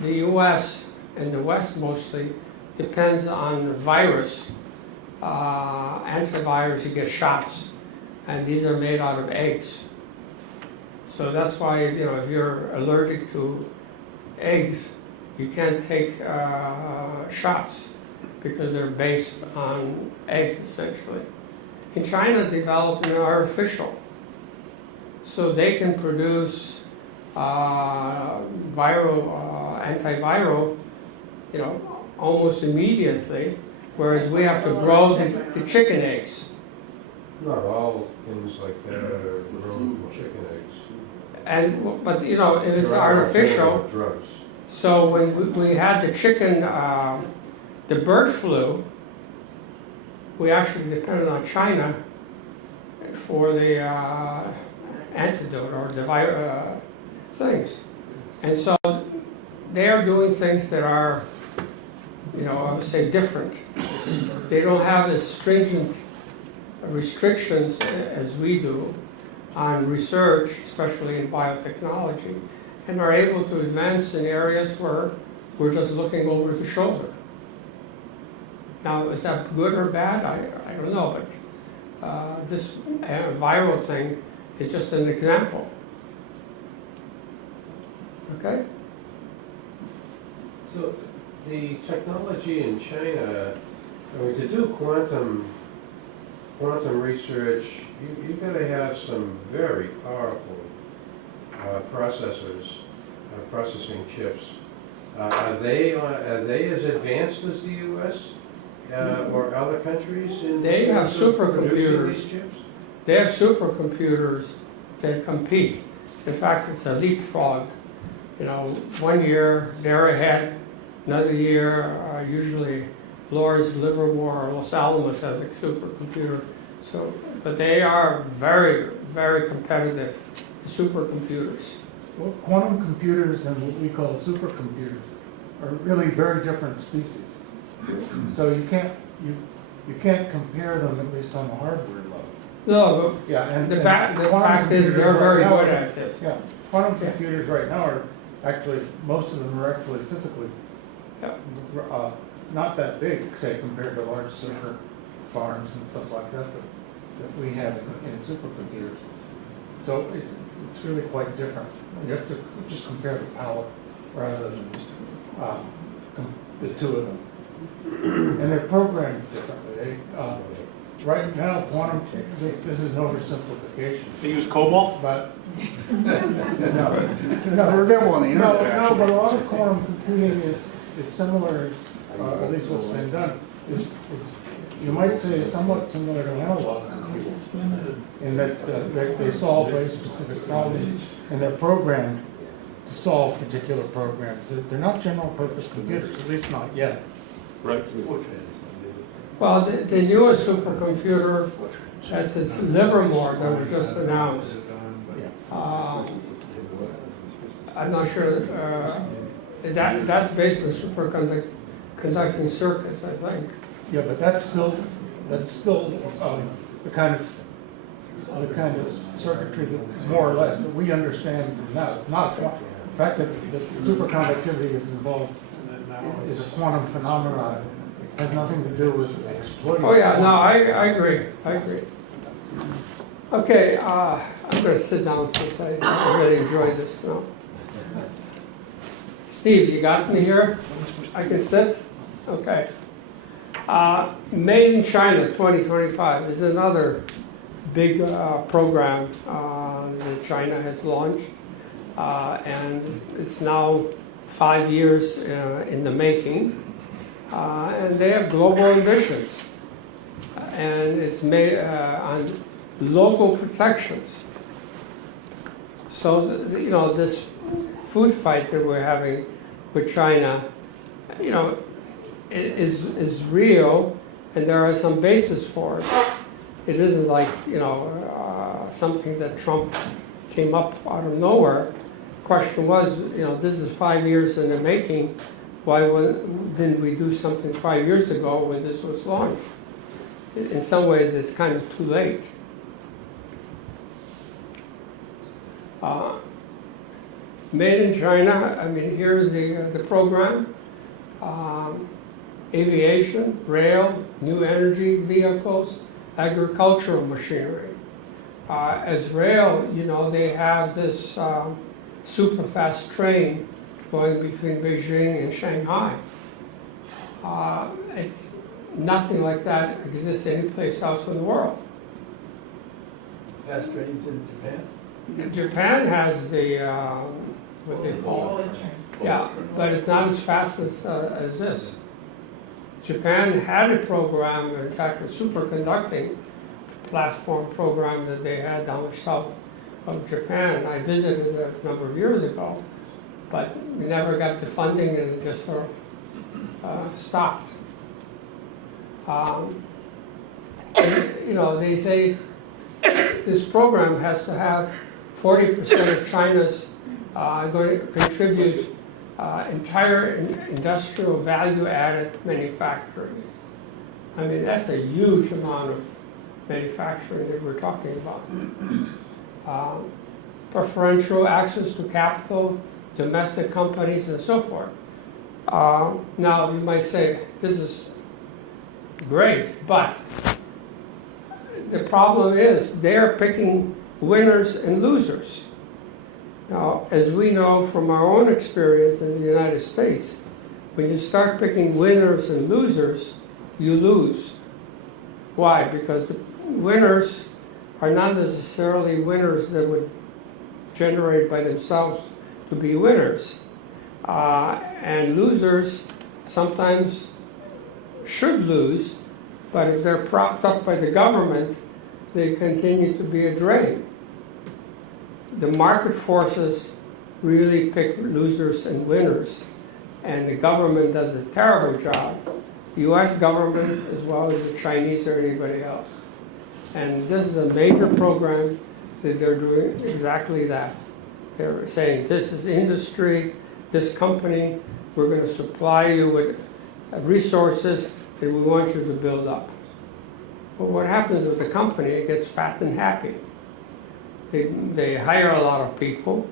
the US and the West mostly depends on virus, antivirus, you get shots, and these are made out of eggs. So that's why, you know, if you're allergic to eggs, you can't take shots because they're based on eggs, essentially. In China, developed an artificial, so they can produce antiviral, you know, almost immediately, whereas we have to grow the chicken eggs. Not all things like that are grown from chicken eggs. But you know, if it's There are artificial, alternative drugs. so when we had the chicken, the bird flu, we actually depended on China for the antidote or the things. And so they are doing things that are, you know, I would say different. They don't have this stringent restrictions as we do on research, especially in biotechnology, and are able to advance in areas where we're just looking over the shoulder. Now, is that good or bad? I don't know, but this viral thing is just an example. Okay? So the technology in China, I mean, to do quantum research, you gotta have some very powerful processors, processing chips. Are they as advanced as the U.S. Or other countries in They have terms of producing supercomputers. these chips? They have supercomputers that compete. In fact, it's a leapfrog. You know, 1 year they're ahead, another year usually Lawrence, Livermore, or Los Alamos has a supercomputer. So, but they are very, very competitive supercomputers. Well, quantum computers and what we call supercomputers are really very different species. So you can't compare them, at least on the hardware level. No, Yeah, and the quantum fact is computers they're right very now good are- at this. Yeah, quantum computers right now are actually, most of them are actually physically not that big, say, compared to large server farms and stuff like that that we have in supercomputers. So it's really quite different. You have to just compare the power rather than just the two of them. And they're programmed differently. Right now, quantum, this is an oversimplification, They use COBOL? but They're available on the internet, no, actually. but a lot of quantum computing is similar, at least what's been done, is you might say somewhat similar to analog computing, in that they solve very specific problems, and they're programmed to solve particular programs. They're not general purpose computers, at least not yet. Right. Well, the newest supercomputer, that's its Livermore that was just announced. I'm not sure, that's based on superconducting circuits, I think. Yeah, but that's still the kind of circuitry that more or less that we understand from now. It's not, the fact that the superconductivity is involved is a quantum phenomenon. It has nothing to do with exploiting. Oh, yeah, no, I agree, I agree. Okay, I'm gonna sit down since I really enjoy this now. Steve, you got me here? I can sit? Okay. Made in China 2025 is another big program that China has launched. And it's now 5 years in the making. And they have global ambitions. And it's made on local protections. So, you know, this food fight that we're having with China, you know, is real, and there are some basis for it. It isn't like, you know, something that Trump came up out of nowhere. The question was, you know, this is 5 years in the making. Why didn't we do something 5 years ago when this was launched? In some ways, it's kind of too late. Made in China, I mean, here's the program. Aviation, rail, new energy vehicles, agricultural machinery. As rail, you know, they have this super fast train going between Beijing and Shanghai. It's nothing like that exists anyplace else in the world. Fast trains in Japan? Japan has the, what they call it. Yeah, but it's not as fast as this. Japan had a program, in fact, a superconducting platform program that they had down south of Japan. I visited it a number of years ago, but we never got the funding and it just sort of stopped. And, you know, they say this program has to have 40% of China's going to contribute entire industrial value-added manufacturing. I mean, that's a huge amount manufacturing that we're talking about. Preferential access to capital, domestic companies, and so forth. Now, you might say, this is great, but the problem is they're picking winners and losers. Now, as we know from our own experience in the United States, when you start picking winners and losers, you lose. Why? Because the winners are not necessarily winners that would generate by themselves to be winners. And losers sometimes should lose, but if they're propped up by the government, they continue to be a drain. The market forces really pick losers and winners, and the government does a terrible job. The US government as well as the Chinese or anybody else. And this is a major program that they're doing exactly that. They're saying this is industry, this company, we're going to supply you with resources that we want you to build up. But what happens with the company, it gets fat and happy. They hire a lot of people,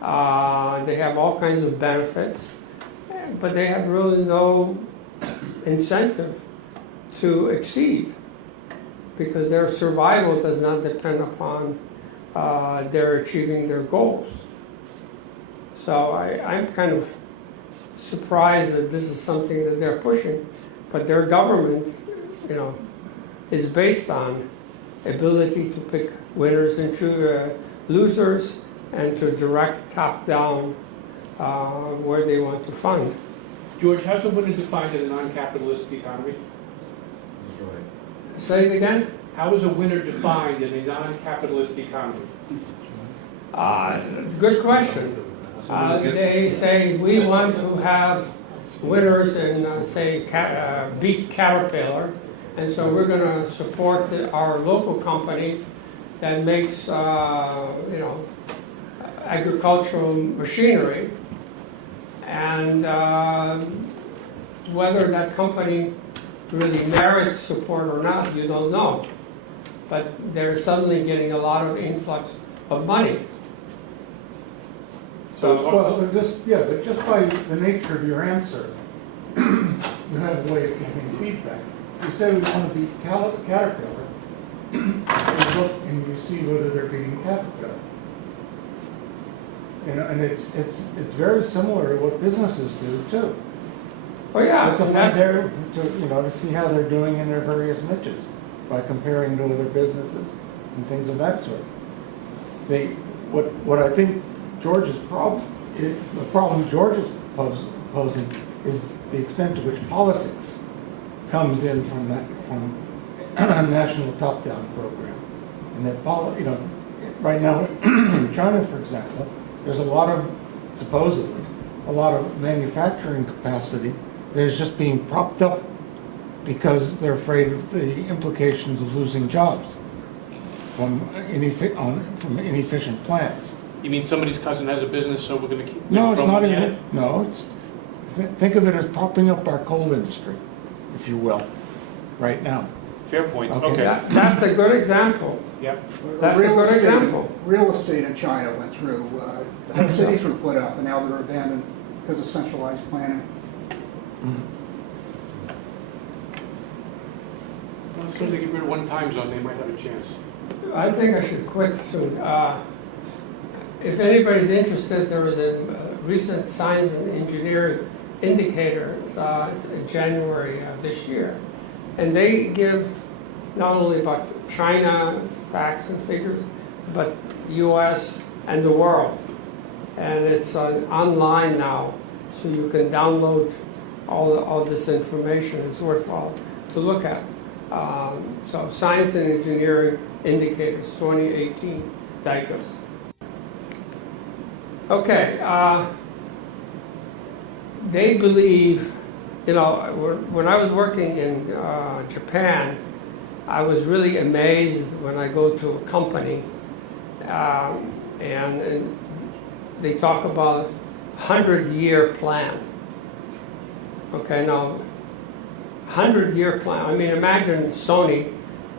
they have all kinds of benefits, but they have really no incentive to exceed because their survival does not depend upon their achieving their goals. So I'm kind of surprised that this is something that they're pushing, but their government, is based on ability to pick winners and losers and to direct top-down where they want to fund. George, how's a winner defined in a non-capitalist economy? That's right. Say it again? How is a winner defined in a non-capitalist economy? Good question. They say we want to have winners in, beat Caterpillar, and so we're going to support our local company that makes, agricultural machinery. And whether that company really merits support or not, you don't know. But they're suddenly getting a lot of influx of money. But just by the nature of your answer, you have a way of giving feedback. You say we want to beat Caterpillar, you look and you see whether they're beating Caterpillar. And it's very similar to what businesses do too. Oh yeah, Just to find to see how they're doing in their various niches by comparing to other businesses and things of that sort. What I think George's problem, the problem George is posing is the extent to which politics comes in from a national top-down program, and that right now in China, for example, there's supposedly a lot of manufacturing capacity that is just being propped up because they're afraid of the implications of losing jobs from inefficient plants. You mean somebody's cousin has a business, so we're going to keep No, it's not promoting even. it? No, think of it as propping up our coal industry, if you will, right now. Fair point, Okay. okay. That's a good example. Yep. That's a good example. Real estate in China went through, whole cities were put up and now they're abandoned because of centralized planning. Well, as soon as they get rid of one time zone, they might have a chance. I think I should quit soon. If anybody's interested, there was a recent science and engineering indicator in January of this year. And they give not only about China facts and figures, but US and the world. And it's online now, so you can download all this information. It's worthwhile to look at. So Science and Engineering Indicators 2018 digest. Okay, they believe, when I was working in Japan, I was really amazed when I go to a company and they talk about 100-year plan. Okay, now 100-year plan. I mean, imagine Sony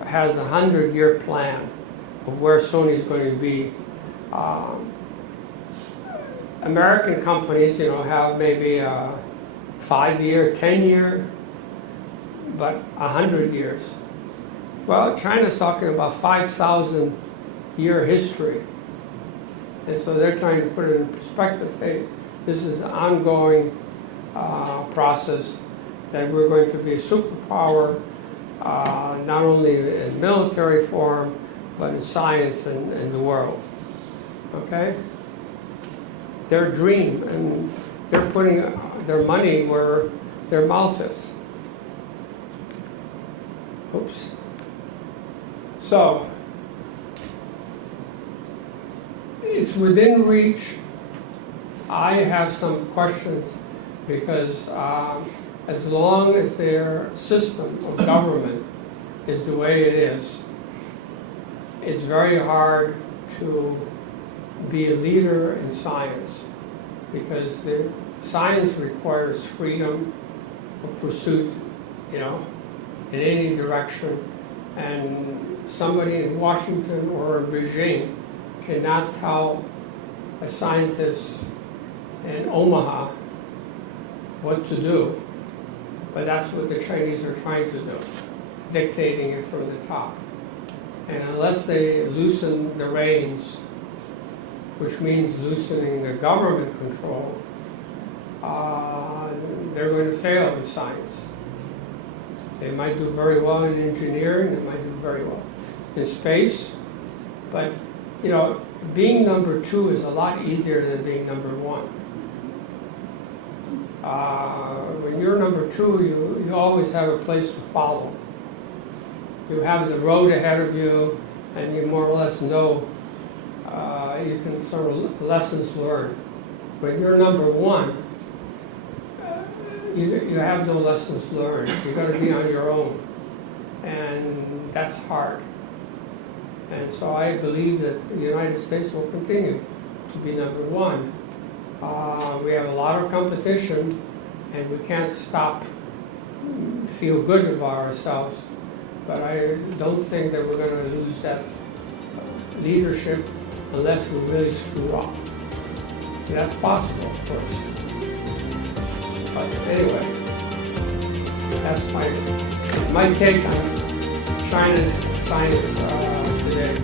has a 100-year plan of where Sony's going to be. American companies, have maybe a 5-year, 10-year, but 100 years. Well, China's talking about 5,000-year history. And so they're trying to put it in perspective. Hey, this is an ongoing process that we're going to be a superpower, not only in military form, but in science and in the world. Okay? Their dream, and they're putting their money where their mouth is. Oops. So, it's within reach. I have some questions because as long as their system of government is the way it is, it's very hard to be a leader in science because the science requires freedom of pursuit, in any direction. And somebody in Washington or in Beijing cannot tell a scientist in Omaha what to do. But that's what the Chinese are trying to do, dictating it from the top. And unless they loosen the reins, which means loosening the government control, they're going to fail in science. They might do very well in engineering, they might do very well in space, but being number 2 is a lot easier than being number 1. When you're number 2, you always have a place to follow. You have the road ahead of you, and you more or less know, you can sort of lessons learned. When you're number 1, you have no lessons learned. You've got to be on your own, and that's hard. And so I believe that the United States will continue to be number 1. We have a lot of competition, and we can't feel good about ourselves. But I don't think that we're going to lose that leadership unless we really screw up. And that's possible, of course. But anyway, that's my take on China's science today.